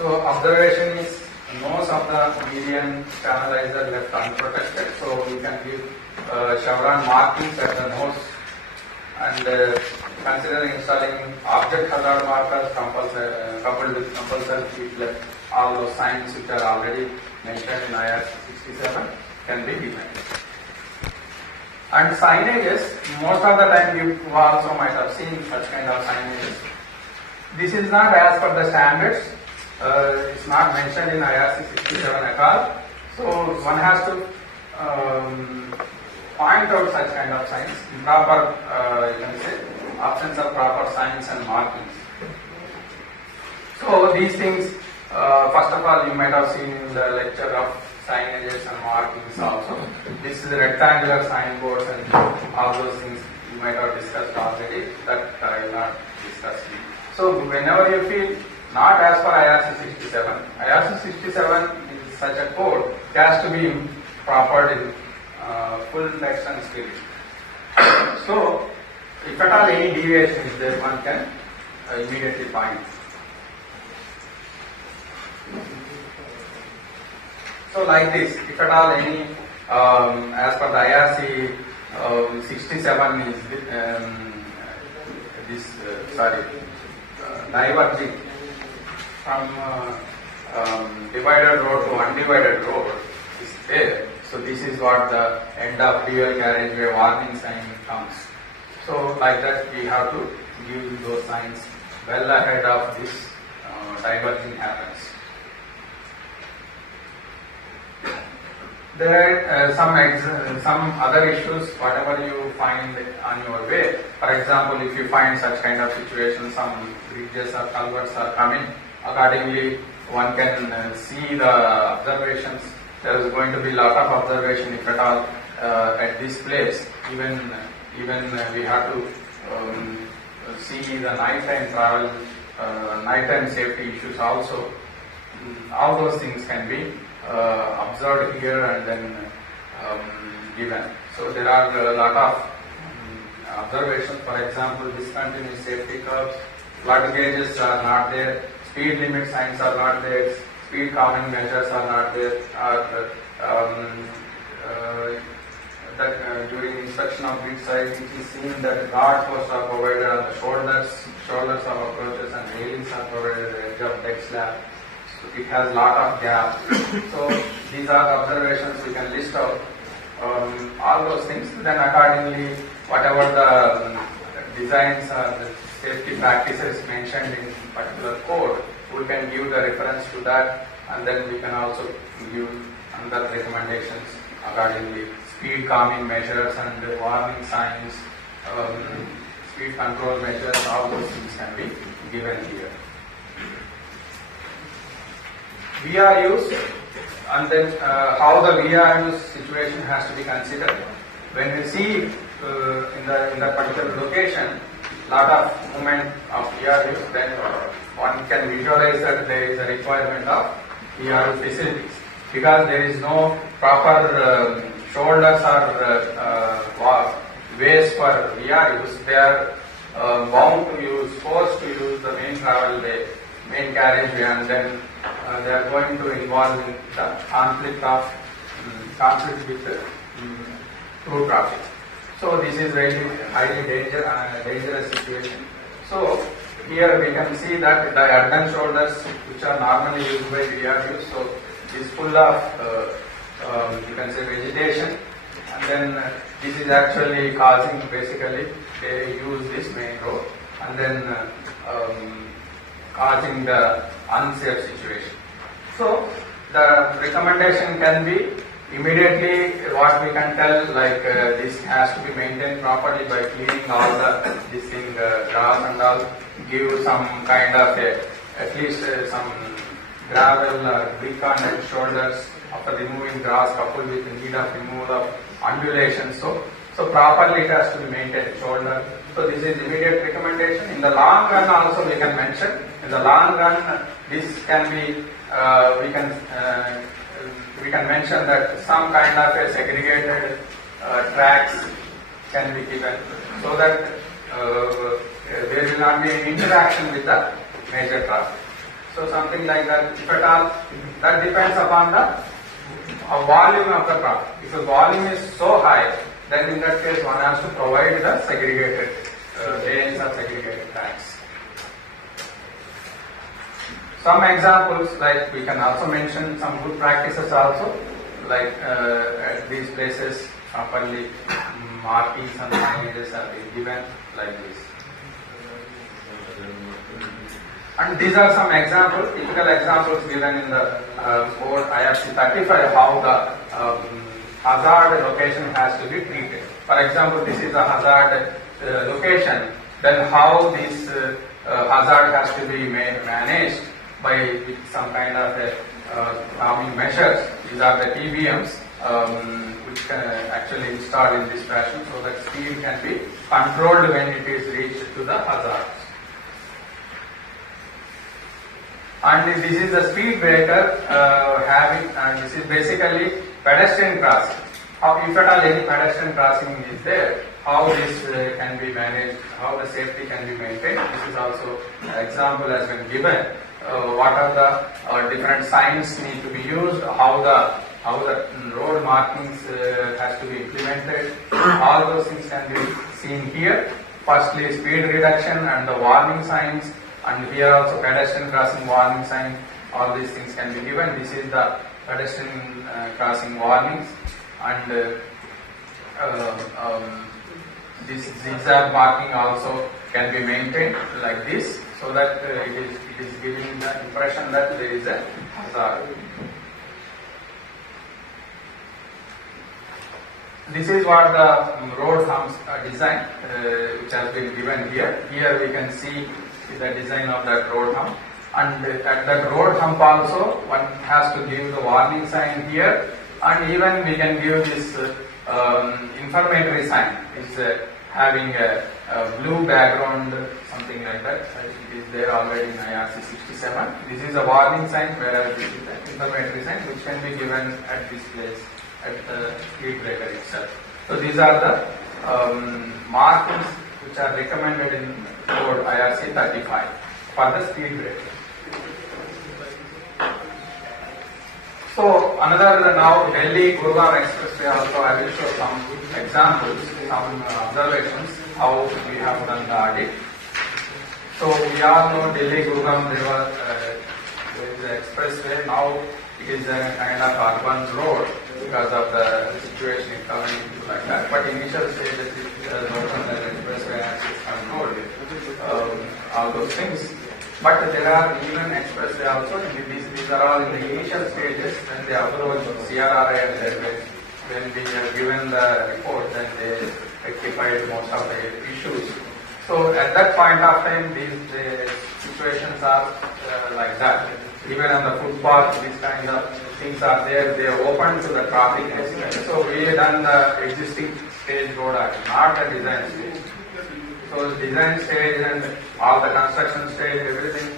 observation is nose of the median channelizer left unprotected. So we can give chevron markings at the nose, and consider installing object hazard markers coupled with compulsory seat left. All those signs which are already mentioned in IR 67 can be given. And signages, most of the time you also might have seen such kind of signages. This is not as per the standards. It's not mentioned in IRC 67 at all. So one has to point out such kind of signs, improper, you can say, absence of proper signs and markings. So these things, first of all, you might have seen in the lecture of signages and markings also. This is rectangular signboards and all those things you might have discussed already, that I will not discuss. So whenever you feel not as per IRC 67, IRC 67 is such a code, it has to be proper in full text and spirit. So if at all any deviation is there, one can immediately find. So like this, if at all any, as per the IRC 67 is diverging from divided road to undivided road is there. So this is what the end of dual carriageway warning sign comes. So like that we have to give those signs well ahead of this diverging happens. There are some other issues, whatever you find on your way. For example, if you find such kind of situation, some bridges or culverts are coming, accordingly one can see the observations. There is going to be a lot of observation, if at all, at this place. Even we have to see the nighttime travel, nighttime safety issues also. All those things can be observed here and then given. So there are a lot of observations. For example, discontinuous safety curves, flood gauges are not there, speed limit signs are not there, speed calming measures are not there, during inspection of grid sites, it is seen that guard posts are provided on the shoulders of approaches, and railings are provided at the edge of deck slab. So it has lot of gaps. So these are observations we can list out. All those things. Then accordingly, whatever the designs or the safety practices mentioned in particular code, we can give the reference to that, and then we can also give another recommendations accordingly. Speed calming measures and warning signs, speed control measures, all those things can be given here. VRUs, and then how the VRUs situation has to be considered. When we see in the particular location lot of movement of VRUs, then one can visualize that there is a requirement of VRU facilities, because there is no proper shoulders or ways for VRUs. They are forced to use the main travel way, main carriageway, and then they are going to involve in the conflict with through traffic. So this is really highly dangerous situation. So here we can see that the earthen shoulders, which are normally used by DRUs, so is full of you can say vegetation, and then this is actually causing, basically they use this main road and then causing the unsafe situation. So the recommendation can be immediately what we can tell, like this has to be maintained properly by cleaning all the this thing grass and all, give some kind of at least some gravel or brick on the shoulders after removing grass, coupled with the need of removal of undulation. So properly it has to be maintained shoulder. So this is immediate recommendation. In the long run also we can mention. In the long run, this can be we can mention that some kind of a segregated tracks can be given, so that there will not be any interaction with the major traffic. So something like that, if at all, that depends upon the volume of the traffic. If the volume is so high, then in that case one has to provide the segregated lanes or segregated tracks. Some examples, like we can also mention some good practices also, like at these places properly markings and signages are being given like this. And these are some examples, typical examples given in the code IRC 35, how the hazard location has to be treated. For example, this is a hazard location, then how this hazard has to be managed by with some kind of calming measures. These are the TBMs which can actually install in this fashion, so that speed can be controlled when it is reached to the hazards. And this is the speed breaker and this is basically pedestrian crossing. If at all any pedestrian crossing is there, how this can be managed, how the safety can be maintained. This is also an example has been given. What are the different signs need to be used, how the road markings has to be implemented. All those things can be seen here. Firstly, speed reduction and the warning signs, and here also pedestrian crossing warning sign. All these things can be given. This is the pedestrian crossing warnings, and this zigzag marking also can be maintained like this, so that it is giving the impression that there is a hazard. This is what the road humps design which has been given here. Here we can see the design of that road hump, and at that road hump also one has to give the warning sign here, and even we can give this informatory sign. It's having a blue background, something like that. I think it is there already in IRC 67. This is a warning sign, whereas this is the informatory sign which can be given at this place, at the speed breaker itself. So these are the markings which are recommended in code IRC 35 for the speed breaker. So another now Delhi Gurgaon Expressway also I will show some examples, some observations how we have done the audit. So we all know Delhi Gurgaon river there is an expressway. Now it is a kind of urban road because of the situation in coming like that. But initial stages it was open as expressway access controlled, all those things. But there are even expressway also. These are all in the initial stages when the approval CRRI and railways, when we have given the report, then they rectified most of the issues. So at that point of time, these situations are like that. Even on the footpath, these kind of things are there. They are open to the traffic basically. So we have done the existing stage road act, not the design stage. So the design stage and all the construction stage, everything,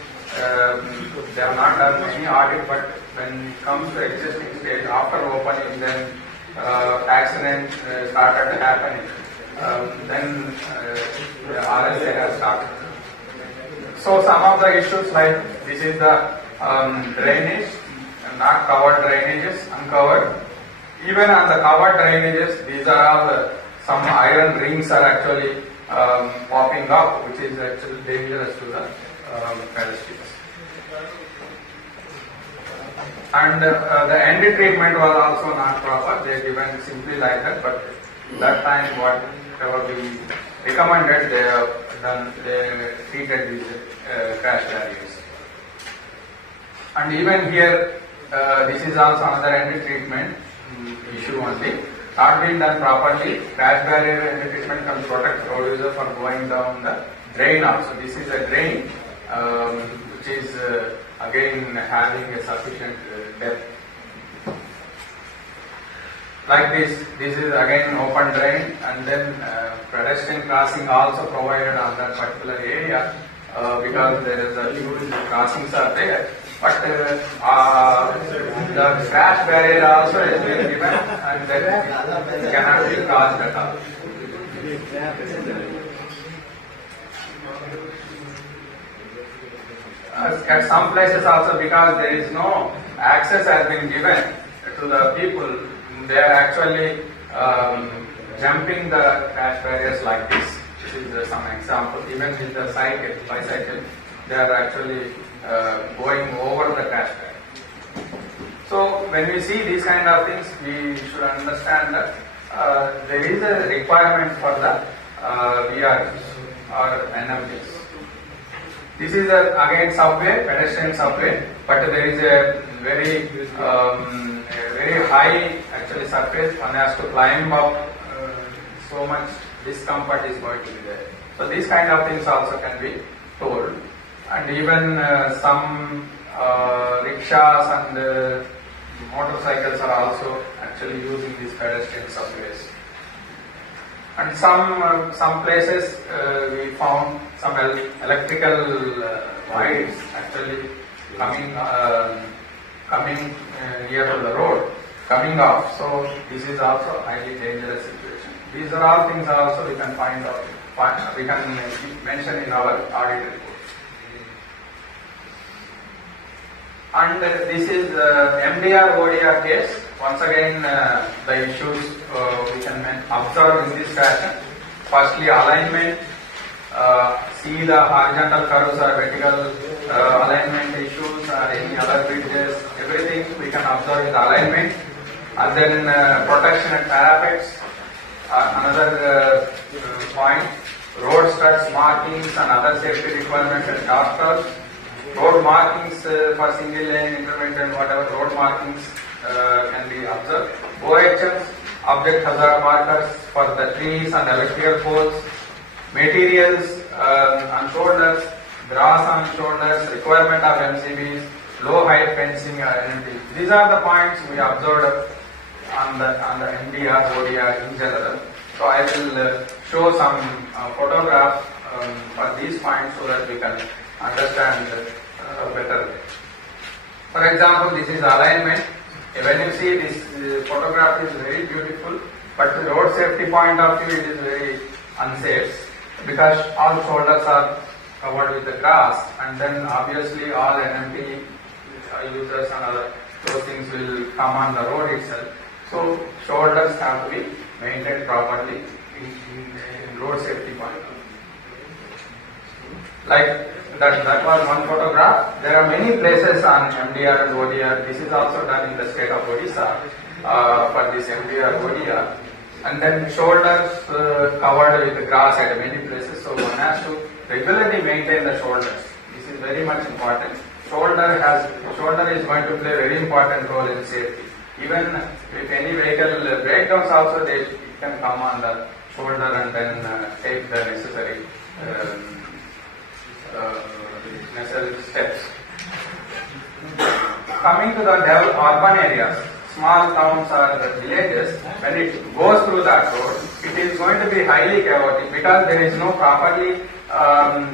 they have not done any audit, but when it comes to existing stage, after opening, then accident started happening. Then the RSA has started. So some of the issues like this is the drainage, not covered drainages, uncovered. Even on the covered drainages, these are all some iron rings are actually popping up, which is actually dangerous to the pedestrians. And the end treatment was also not proper. They given simply like that, but that time whatever we recommended, they have done. They treated these crash barriers. And even here, this is also another end treatment issue only. Not been done properly. Crash barrier end treatment can protect road user from going down the drain also. This is a drain which is again having a sufficient depth. Like this is again open drain, and then pedestrian crossing also provided on that particular area because there is a huge crossings are there. But the crash barrier also is being given, and then it cannot be crossed at all. At some places also, because there is no access has been given to the people, they are actually jumping the crash barriers like this. This is some example. Even with the bicycle, they are actually going over the crash barrier. So when we see these kind of things, we should understand that there is a requirement for the VRs or NMPs. This is again subway, pedestrian subway, but there is a very high actually surface. One has to climb up. So much discomfort is going to be there. So these kind of things also can be told, and even some rickshaws and motorcycles are also actually using these pedestrian subways. And some places we found some electrical wires actually coming near to the road, coming off. So this is also a highly dangerous situation. These are all things also we can find out. We can mention in our audit report. And this is MDR ODR case. Once again, the issues we can observe in this fashion. Firstly, alignment. See the horizontal curves or vertical alignment issues or any other bridges. Everything we can observe in the alignment. And then protection at parapets. Another point. Road struts, markings and other safety requirements at crosstalks. Road markings for single lane, intermittent, whatever road markings can be observed. OHMs, object hazard markers for the trees and electrical poles. Materials on shoulders, grass on shoulders, requirement of MCBs, low height fencing or anything. These are the points we observed on the MDR, ODR in general. So I will show some photographs for these points so that we can understand better. For example, this is alignment. When you see this photograph is very beautiful, but the road safety point of view it is very unsafe because all shoulders are covered with the grass, and then obviously all NMP users and other those things will come on the road itself. So shoulders have to be maintained properly in road safety point of view. Like that was one photograph. There are many places on MDR and ODR. This is also done in the state of Odisha for this MDR ODR. And then shoulders covered with grass at many places. So one has to regularly maintain the shoulders. This is very much important. Shoulder is going to play a very important role in safety. Even if any vehicle breakdowns also, it can come on the shoulder and then take the necessary steps. Coming to the urban areas, small towns or the villages, when it goes through that road, it is going to be highly chaotic because there is no properly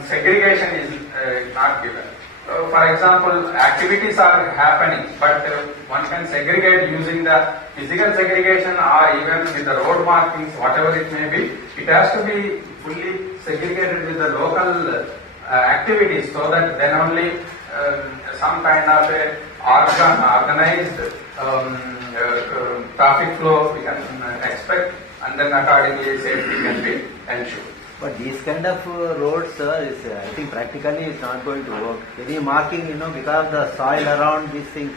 segregation is not given. For example, activities are happening, but one can segregate using the physical segregation or even with the road markings, whatever it may be. It has to be fully segregated with the local activities, so that then only some kind of a organized traffic flow we can expect, and then accordingly safety can be ensured. But these kind of roads, I think practically it's not going to work. Any marking, because the soil around these things,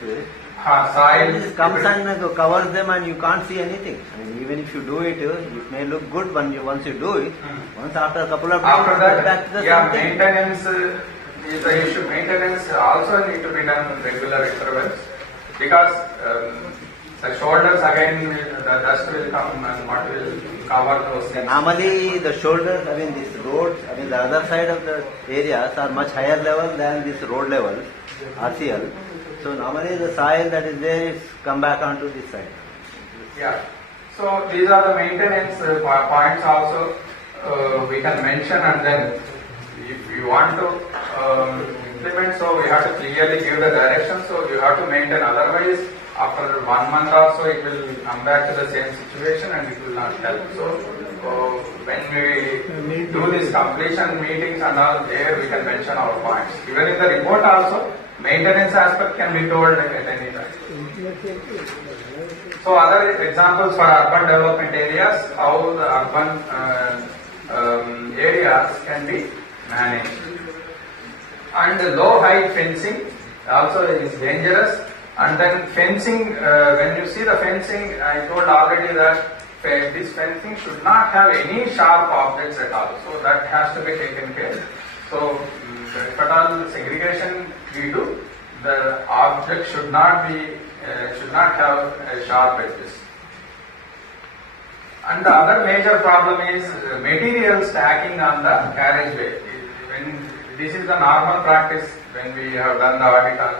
Soil it comes and covers them and you can't see anything. I mean, even if you do it, it may look good once you do it. Once after a couple of days, After you get back that, to the yeah, same thing. maintenance is the issue. Maintenance also need to be done in regular intervals because the shoulders again, the dust will come and what will cover those things. Normally, the shoulders, these roads, the other side of the areas are much higher level than this road level, RCL. So normally the soil that is there is come back onto this side. Yeah. So these are the maintenance points also we can mention, and then if you want to implement, so we have to clearly give the direction, so you have to maintain, otherwise after 1 month or so it will come back to the same situation and it will not help. So when we do these completion meetings and all, there we can mention our points. Even in the report also, maintenance aspect can be told at any time. So other examples for urban development areas, how the urban areas can be managed. And low height fencing also is dangerous. And then fencing, when you see the fencing, I told already that this fencing should not have any sharp objects at all. So that has to be taken care. So if at all segregation we do, the object should not have sharp edges. And the other major problem is material stacking on the carriageway. This is the normal practice when we have done the audit on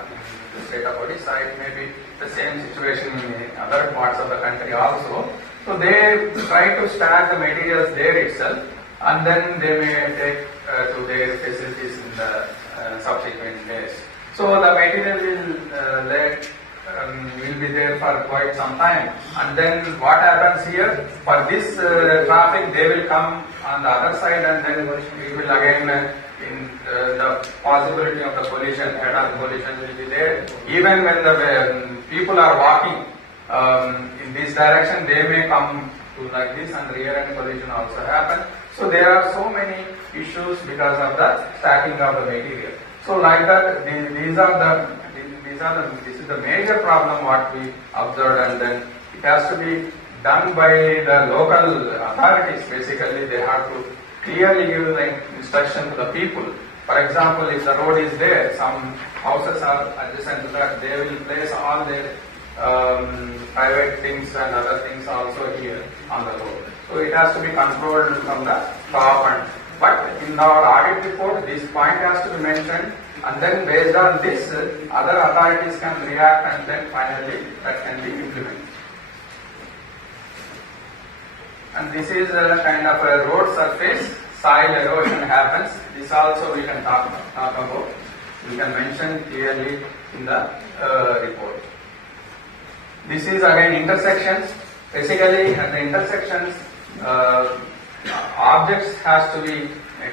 the state of Odisha. It may be the same situation in other parts of the country also. So they try to stack the materials there itself, and then they may take to their facilities in the subsequent days. So the material will be there for quite some time, and then what happens here, for this traffic they will come on the other side, and then we will again in the possibility of the collision, head-on collision will be there. Even when the people are walking in this direction, they may come to like this, and rear-end collision also happen. So there are so many issues because of the stacking of the material. So like that, this is the major problem what we observed, and then it has to be done by the local authorities. Basically, they have to clearly give the instruction to the people. For example, if the road is there, some houses are adjacent to that, they will place all their private things and other things also here on the road. So it has to be controlled from the top, but in our audit report, this point has to be mentioned, and then based on this, other authorities can react, and then finally that can be implemented. And this is a kind of a road surface, soil erosion happens. This also we can talk about. We can mention clearly in the report. This is again intersections. Basically at the intersections, objects has to be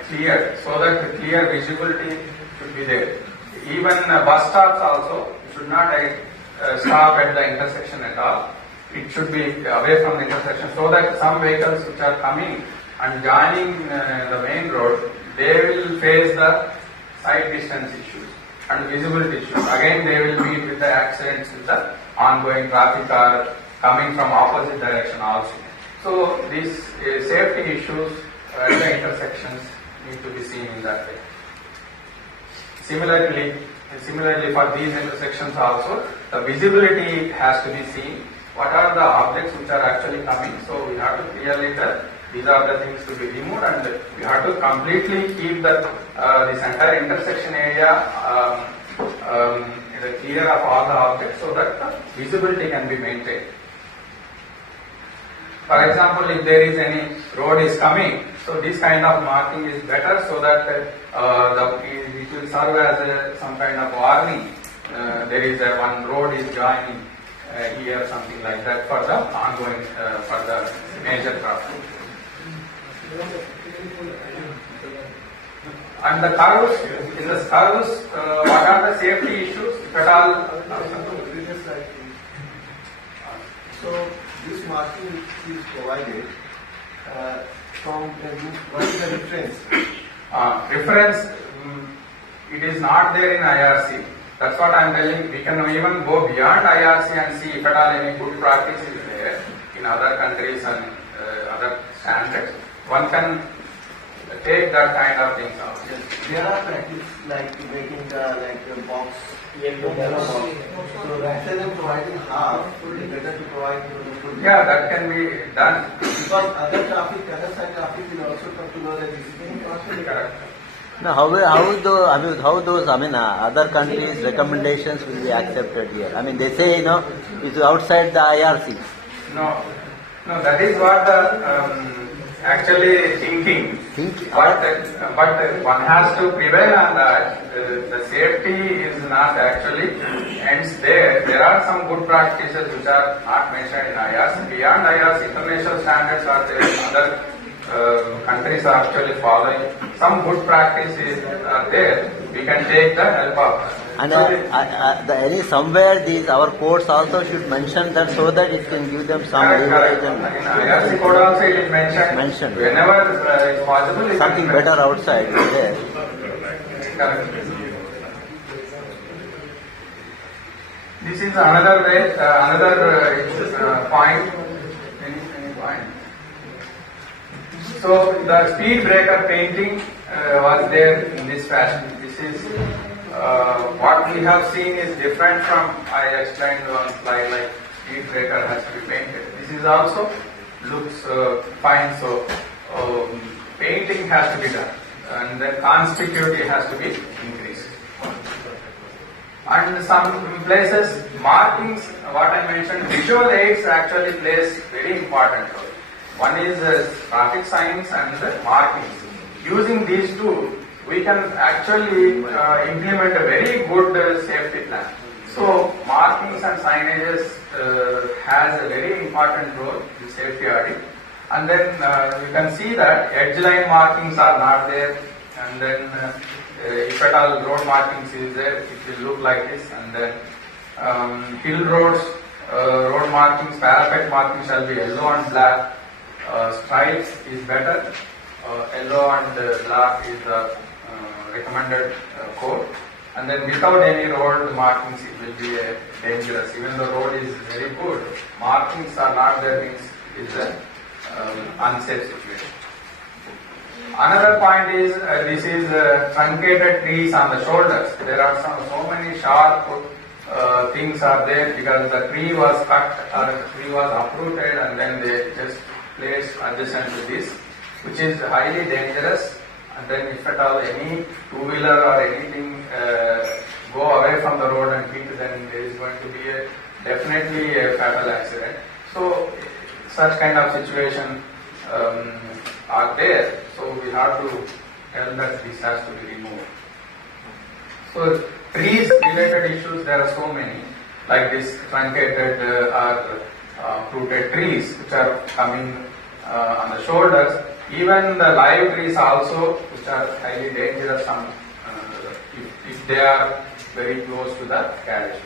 cleared so that the clear visibility should be there. Even bus stops also should not stop at the intersection at all. It should be away from the intersection so that some vehicles which are coming and joining the main road, they will face the side distance issues and visibility issues. Again, they will meet with the accidents with the ongoing traffic or coming from opposite direction also. So these safety issues at the intersections need to be seen in that way. Similarly for these intersections also, the visibility has to be seen. What are the objects which are actually coming? So we have to clearly tell these are the things to be removed, and we have to completely keep this entire intersection area clear of all the objects so that the visibility can be maintained. For example, if there is any road is coming, so this kind of marking is better so that it will serve as some kind of warning. There is one road is joining here, something like that for the ongoing, for the major traffic. And the curves, in the curves, what are the safety issues, if at all? So this marking which is provided, what is the difference? Reference, it is not there in IRC. That's what I am telling. We can even go beyond IRC and see if at all any good practice is there in other countries and other standards. One can take that kind of things out. There are practices like making the box. So rather than providing half, it's better to provide the full. Yeah, that can be done. Because other side traffic will also come to know that this is being crossed. Correct. Now, how those other countries' recommendations will be accepted here? I mean, they say it's outside the IRC. No, that is what the actually thinking. But one has to prevail on that. The safety is not actually ends there. There are some good practices which are not mentioned in IRC. Beyond IRC, international standards are there. Other countries are actually following. Some good practices are there. We can take the help of that. And somewhere our courts also should mention that so that it can give them some Correct. leverage In and IRC code also it is mentioned. Whenever it's possible, it something is better outside is there. Correct. This is another way, another point. Any point? So the speed breaker painting was there in this fashion. This is what we have seen is different from I explained on slide, like speed breaker has to be painted. This is also looks fine. So painting has to be done, and then conspicuity has to be increased. And some places markings, what I mentioned, visual aids actually plays very important role. One is traffic signs and the markings. Using these two, we can actually implement a very good safety plan. So markings and signages has a very important role in safety audit. And then you can see that edge line markings are not there, and then if at all road markings is there, it will look like this. And then hill roads, road markings, parapet markings shall be yellow and black. Stripes is better. Yellow and black is the recommended code. And then without any road markings, it will be dangerous. Even the road is very good, markings are not there, means it's an unsafe situation. Another point is this is truncated trees on the shoulders. There are so many sharp things are there because the tree was cut or the tree was uprooted and then they just placed adjacent to this, which is highly dangerous. And then if at all any two-wheeler or anything go away from the road and hit, then there is going to be definitely a fatal accident. So such kind of situation are there. So we have to tell that this has to be removed. So trees related issues, there are so many, like this truncated or uprooted trees which are coming on the shoulders. Even the live trees also, which are highly dangerous if they are very close to the carriage.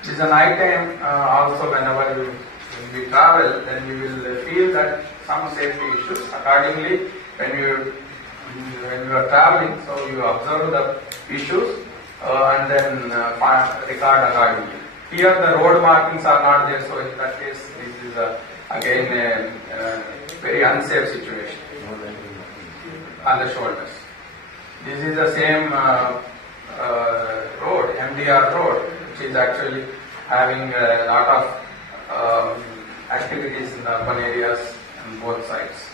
This is a night time also. When we travel, then we will feel that some safety issues. Accordingly, when you are traveling, so you observe the issues and then record accordingly. Here the road markings are not there, so in that case this is again a very unsafe situation on the shoulders. This is the same road, MDR road, which is actually having a lot of activities in the urban areas on both sides.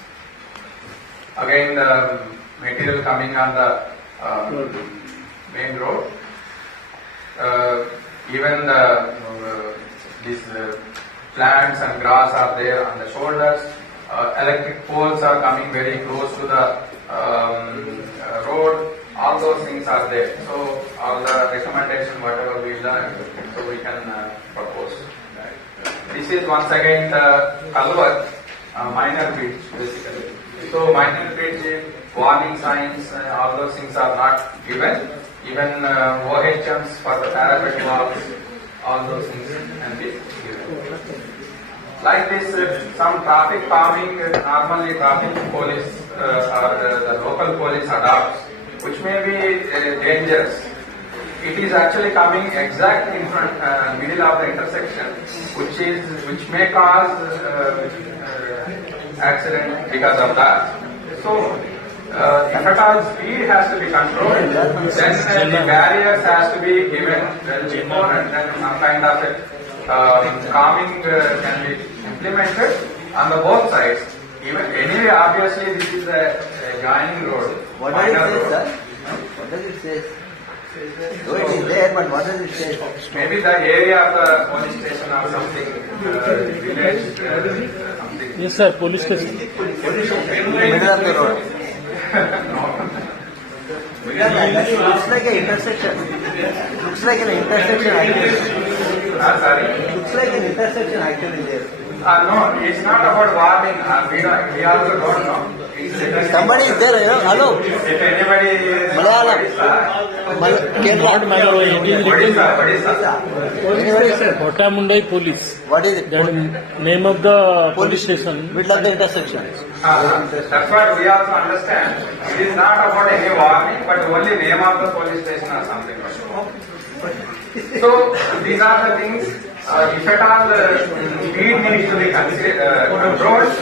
Again, the material coming on the main road. Even these plants and grass are there on the shoulders. Electric poles are coming very close to the road. All those things are there. So all the recommendation, whatever we learn, so we can propose. This is once again the culvert, minor bridge basically. So minor bridge, warning signs, all those things are not given. Even OHMs for the parapet walls, all those things can be given. like this, some traffic calming, normally traffic police or the local police adopts, which may be dangerous. It is actually coming exact in front, middle of the intersection, which may cause accident because of that. So, if at all speed has to be controlled, then the barriers has to be given well before, and then some kind of calming can be implemented on the both sides. Even anyway, obviously this is a joining road. What does it minor say, road. sir? What does it say? Though it is there, but what does it say? Maybe the area of the police station or something, village, something. Yes, sir. Police station. Middle of the road. That looks like an intersection. Looks like an intersection actually. Sorry. Looks like an intersection actually there. No, it's not about warning. We also don't know. It's Somebody is there, you know? Hello? If anybody is Malayalam. Not Malayalam. It is written Odisha. Kotamundai Police. What is it? That name of the police station. Middle of the intersection. That's what we also understand. It is not about any warning, but only name of the police station or something. So these are the things. If at all speed needs to be controlled,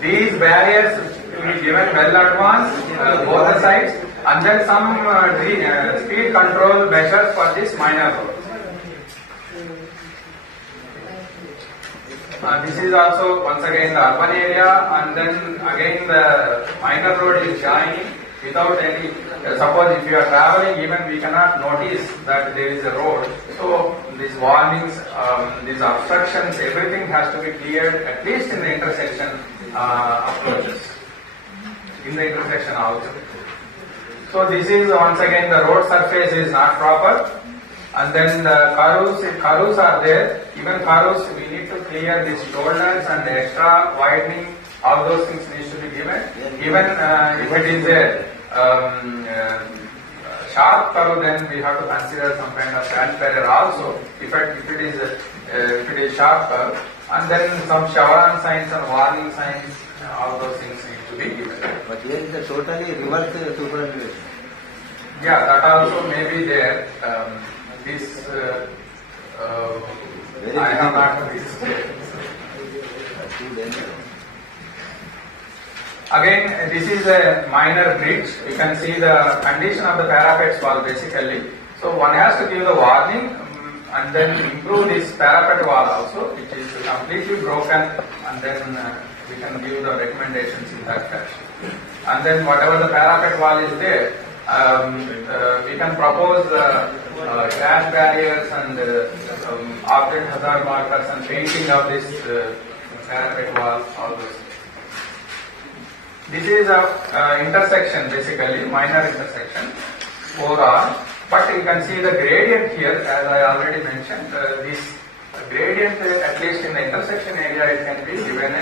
these barriers to be given well advanced, both the sides, and then some speed control measures for this minor road. This is also once again the urban area, and then again the minor road is joining without any. Suppose if you are traveling, even we cannot notice that there is a road. So these warnings, these obstructions, everything has to be cleared at least in the intersection approaches. In the intersection also. So this is once again the road surface is not proper, and then the karus are there. Even karus, we need to clear these shoulders and the extra widening. All those things needs to be given. Even if it is a sharp curve, then we have to consider some kind of sand barrier also. If it is sharp curve, and then some chevron signs and warning signs, all those things need to be given. But here is a totally reverse superannuation. Yeah, that also may be there. This I have not visited. Too dangerous. Again, this is a minor bridge. You can see the condition of the parapet wall basically. So one has to give the warning and then improve this parapet wall also, which is completely broken, and then we can give the recommendations in that fashion. And then whatever the parapet wall is there, we can propose gas barriers and object hazard markers and painting of this parapet wall, all those. This is a intersection basically, minor intersection, 4R. But you can see the gradient here, as I already mentioned. This gradient, at least in the intersection area, it can be given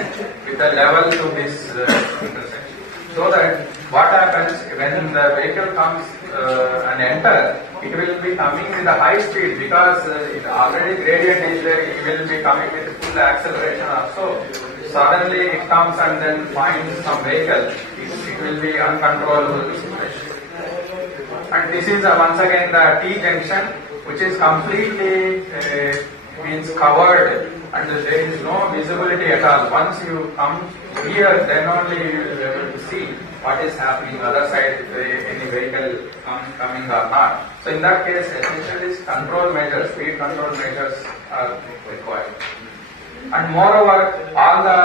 with a level to this intersection. So that what happens when the vehicle comes and enter, it will be coming with a high speed because already gradient is there. It will be coming with full acceleration also. Suddenly it comes and then finds some vehicle. It will be uncontrollable situation. And this is once again the T junction, which is completely means covered, and there is no visibility at all. Once you come here, then only you will be able to see what is happening other side, if any vehicle coming or not. So in that case, essentially control measures, speed control measures are required. And moreover, all the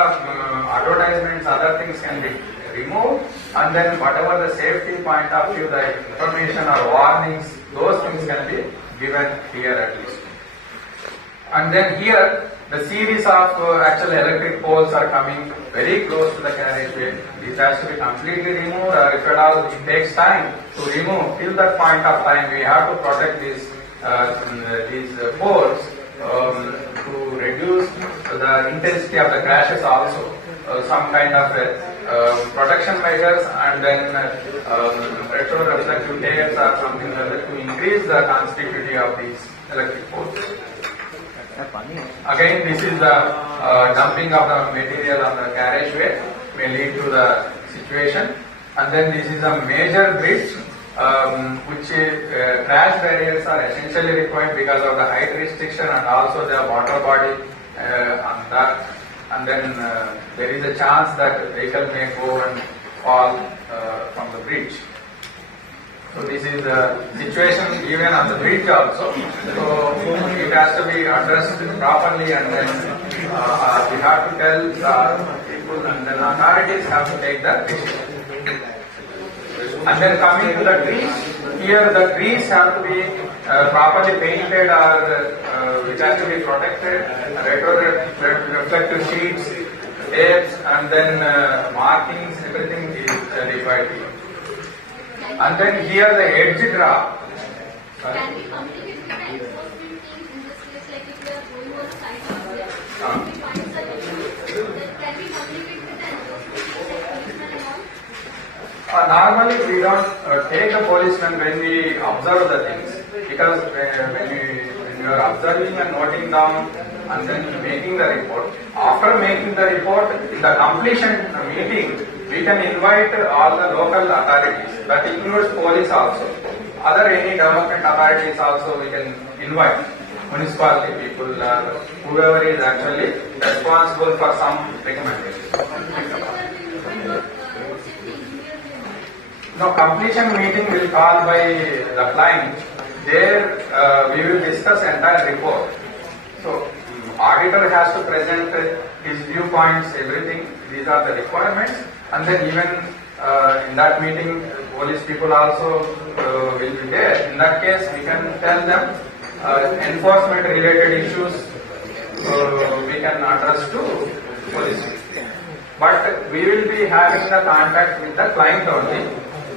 advertisements, other things can be removed, and then whatever the safety point of view, the information or warnings, those things can be given here at least. And then here, the series of actual electric poles are coming very close to the carriageway. This has to be completely removed, or if at all it takes time to remove, till that point of time we have to protect these poles to reduce the intensity of the crashes also. Some kind of protection measures, and then retroreflective layers or something like that to increase the conspicuity of these electric poles. Again, this is the dumping of the material on the carriageway may lead to the situation. And then this is a major bridge which crash barriers are essentially required because of the height restriction and also the water body on that. And then there is a chance that vehicle may go and fall from the bridge. So this is the situation even on the bridge also. So it has to be addressed properly, and then we have to tell the people, and then authorities have to take the decision. And then coming to the trees, here the trees have to be properly painted or which has to be protected, reflective sheets, tapes, and then markings, everything is required here. And then here the edge drop. Can we communicate with the enforcement team in this case, like if we are going on a site visit, if we find such issues, then can we communicate with the enforcement team, like policemen and all? Normally we don't take the policeman when we observe the things, because when you are observing and noting down and then making the report, after making the report, in the completion meeting, we can invite all the local authorities, that includes police also. Other any development authorities also we can invite, municipality people, whoever is actually responsible for some recommendation. No, completion meeting will call by the client. There we will discuss entire report. So auditor has to present his viewpoints, everything. These are the requirements. And then even in that meeting, police people also will be there. In that case, we can tell them enforcement related issues we can address to police. But we will be having the contact with the client only.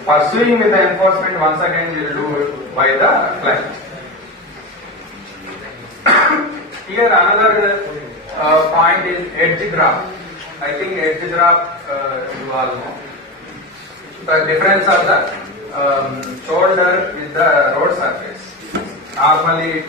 Pursuing with the enforcement, once again we will do by the client. Here another point is edge drop. I think edge drop you all know. The difference of the shoulder with the road surface. Normally in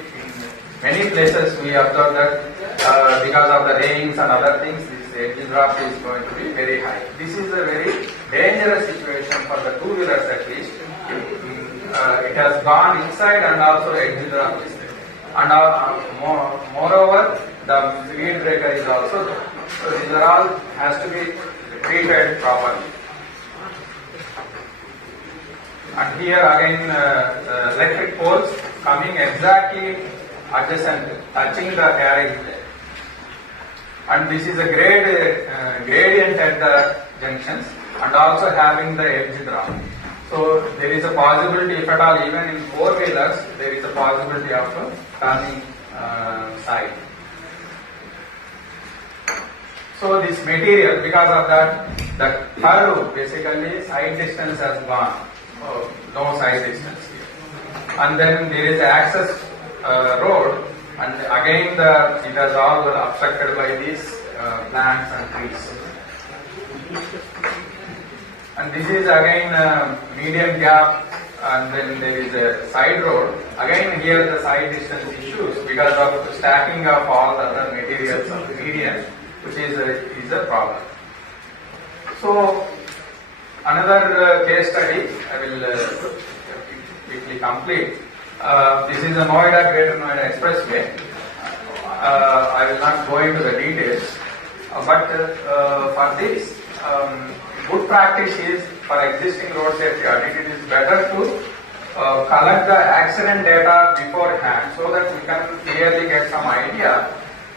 many places we observe that because of the rains and other things, this edge drop is going to be very high. This is a very dangerous situation for the two-wheelers at least. It has gone inside and also edge drop is there. And moreover, the speed breaker is also there. So these are all has to be treated properly. And here again electric poles coming exactly adjacent, touching the carriage. And this is a gradient at the junctions and also having the edge drop. So there is a possibility, if at all, even in four-wheelers, there is a possibility of turning side. So this material, because of that, the curve basically side distance has gone. No side distance here. And then there is access road, and again it has all obstructed by these plants and trees. And this is again median gap, and then there is a side road. Again here the side distance issues because of stacking of all the other materials of the median, which is a problem. So another case study I will quickly complete. This is a Noida, Greater Noida Expressway. I will not go into the details, but for this, good practice is for existing road safety audit, it is better to collect the accident data beforehand so that we can clearly get some idea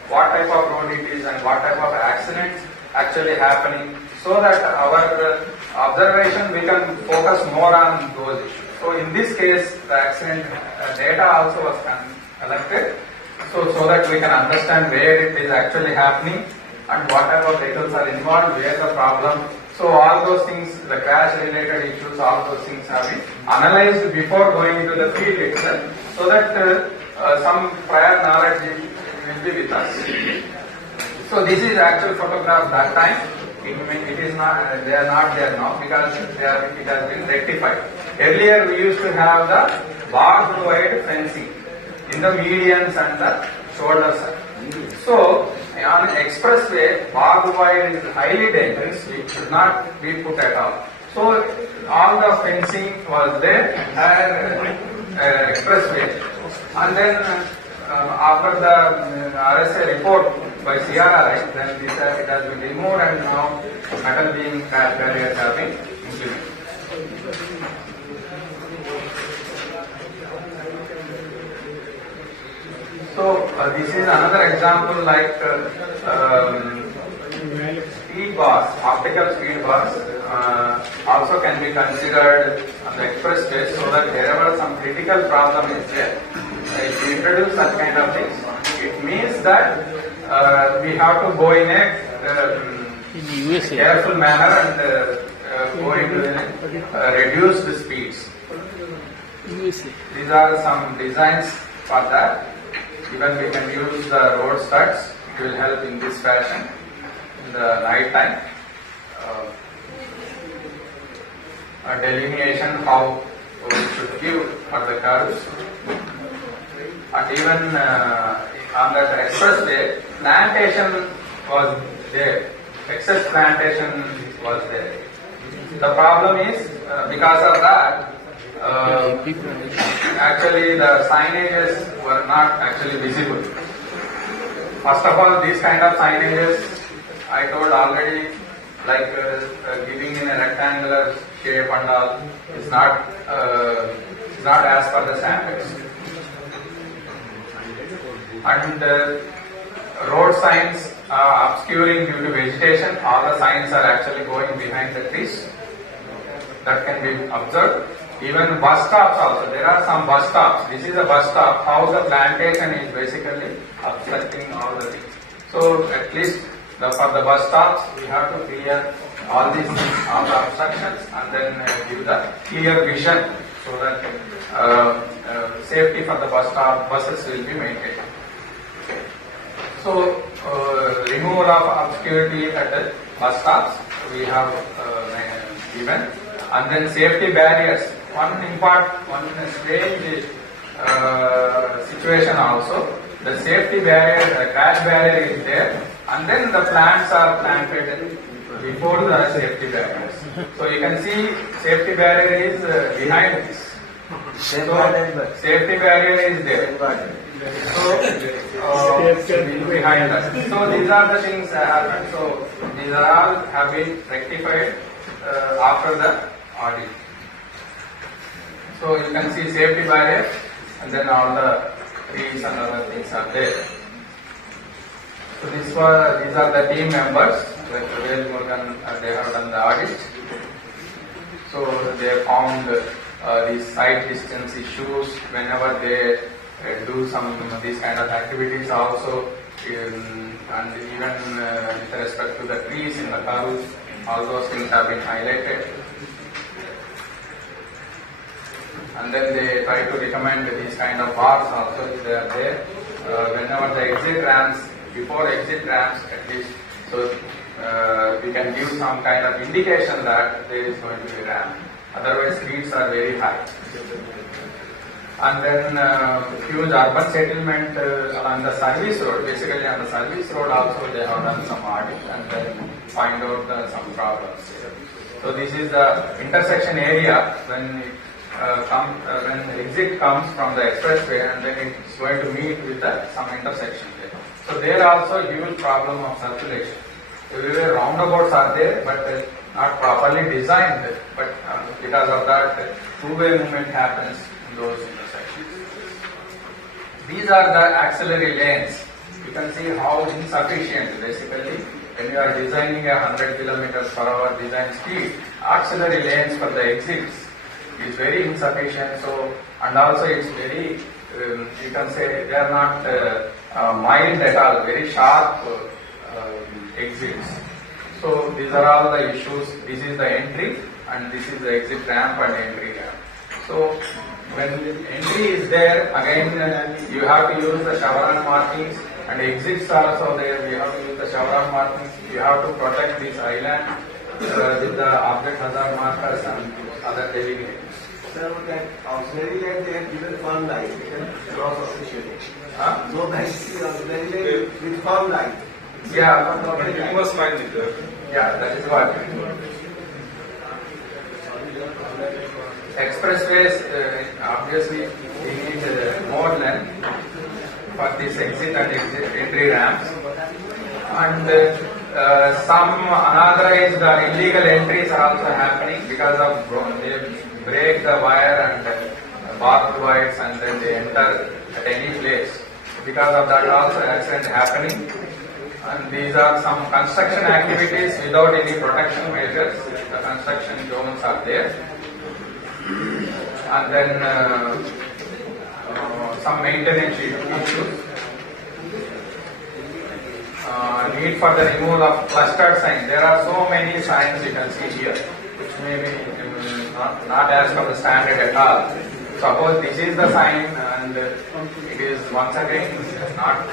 what type of road it is and what type of accidents actually happening, so that our observation we can focus more on those issues. So in this case, the accident data also was collected, so that we can understand where it is actually happening and what type of vehicles are involved, where the problem. So all those things, the crash related issues, all those things have been analyzed before going into the field itself, so that some prior knowledge will be with us. So this is actual photograph that time. It is not, they are not there now because it has been rectified. Earlier we used to have the barbed wire fencing in the medians and the shoulder side. So, on expressway, barbed wire is highly dangerous. It should not be put at all. So, all the fencing was there at expressway. And then, after the RSA report by CRRI, then it has been removed and now metal beam crash barriers have been implemented. So this is another example like speed bars, optical speed bars also can be considered on the expressway so that wherever some critical problem is there, if we introduce such kind of things, it means that we have to go in a In USA. careful manner and go into reduce the speeds. USA. These are some designs for that. Even we can use the road studs. It will help in this fashion in the night time. A delineation how we should give for the curves. And even on that expressway, plantation was there. Excess plantation was there. The problem is because of that. Actually, the signages were not actually visible. First of all, these kind of signages, I told already, like giving in a rectangular shape and all, is not as per the standards. And road signs are obscuring due to vegetation. All the signs are actually going behind the trees. That can be observed. Even bus stops also. There are some bus stops. This is a bus stop. How the plantation is basically obstructing all the things. So at least for the bus stops, we have to clear all these things, all the obstructions, and then give the clear vision so that safety for the buses will be maintained. So removal of obscurity at the bus stops we have given, and then safety barriers. One strange situation also. The safety barrier, the crash barrier is there, and then the plants are planted before the safety barriers. So you can see safety barrier is behind this. So safety barrier is there. So behind us. So these are the things that happen. So these are all have been rectified after the audit. So you can see safety barrier, and then all the trees and other things are there. So these are the team members. Like Vail Morgan, they have done the audit. So they found these site distance issues whenever they do some these kind of activities also, and even with respect to the trees in the curves, all those things have been highlighted. And then they try to recommend these kind of bars also if they are there. Whenever the exit ramps, before exit ramps at least, so we can give some kind of indication that there is going to be a ramp. Otherwise speeds are very high. And then huge urban settlement on the service road, basically on the service road also they have done some audit and then find out some problems. So this is the intersection area when when exit comes from the expressway and then it's going to meet with some intersection there. So there also huge problem of circulation. Everywhere roundabouts are there but not properly designed, but because of that two-way movement happens in those intersections. These are the auxiliary lanes. You can see how insufficient basically when you are designing a 100 kilometers per hour design speed, auxiliary lanes for the exits is very insufficient. So, and also it's very, you can say they are not mild at all, very sharp exits. So these are all the issues. This is the entry and this is the exit ramp and entry ramp. So when entry is there, again you have to use the chevron markings, and exits are also there. We have to use the chevron markings. You have to protect this island with the object hazard markers and other designations. observed that auxiliary line they have given firm line, they can cross officially. Huh? So that auxiliary line with firm line. Yeah, You must find it there. yeah, that is what. Expressways, obviously, we need more length for this exit and entry ramps. And some unauthorized or illegal entries are also happening because of they break the wire and barbed wires and then they enter at any place. Because of that also accident happening. And these are some construction activities without any protection measures. The construction zones are there. And then some maintenance issues. Need for the removal of clustered signs. There are so many signs you can see here, which may be not as per the standard at all. Suppose this is the sign and it is once again not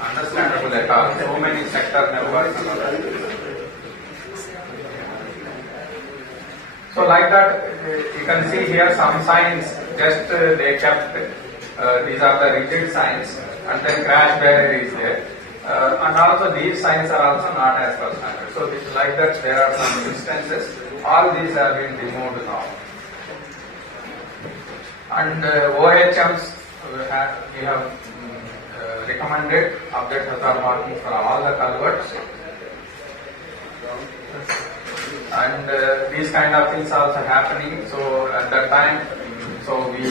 understandable at all. So many sector numbers and other. So like that, you can see here some signs, just they kept, these are the rigid signs, and then crash barrier is there. And also these signs are also not as per standard. So this, like that there are some instances, all these have been removed now. And OHMs, we have recommended update hazard marking for all the culverts. And these kind of things are also happening. So at that time, so we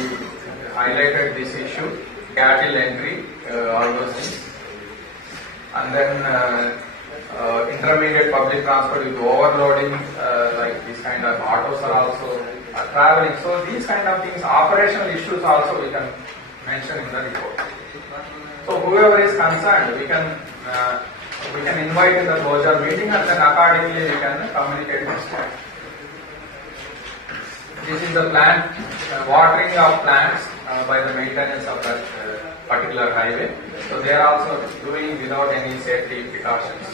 highlighted this issue, cattle entry, all those things. And then intermediate public transport with overloading, like these kind of autos are also traveling. So these kind of things, operational issues also we can mention in the report. So whoever is concerned, we can invite in the closure meeting and then accordingly we can communicate this point. This is the plan, watering of plants by the maintenance of that particular highway. So they are also doing without any safety precautions.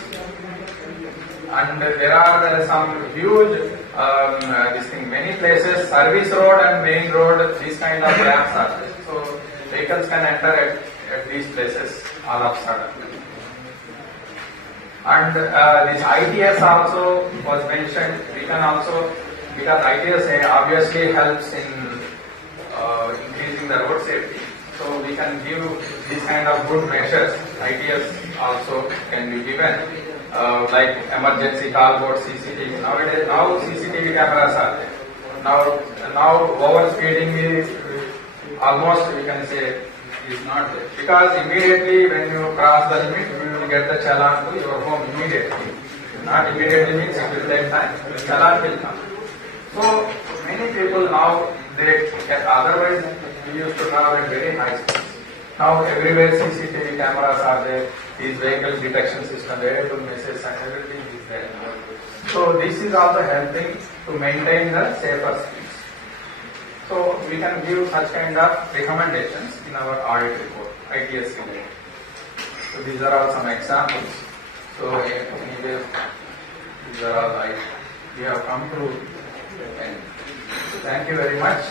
And there are some huge, many places, service road and main road, these kind of gaps are there. So vehicles can enter at these places all of a sudden. And this ITS also was mentioned. We can also, because ITS obviously helps in increasing the road safety. So we can give these kind of good measures. ITS also can be given, like emergency call board, CCTV. Nowadays, now CCTV cameras are there. Now overspeeding is almost, we can say, is not there. Because immediately when you cross the limit, you will get the challan to your home immediately. Not immediately means it will take time. The challan will come. So many people now, they get, otherwise we used to travel at very high speeds. Now everywhere CCTV cameras are there, these vehicle detection system, variable messages and everything is there. So this is also helping to maintain the safer speeds. So we can give such kind of recommendations in our audit report, ITS related. So these are all some examples. So anyway, these are all we have come to end. So thank you very much.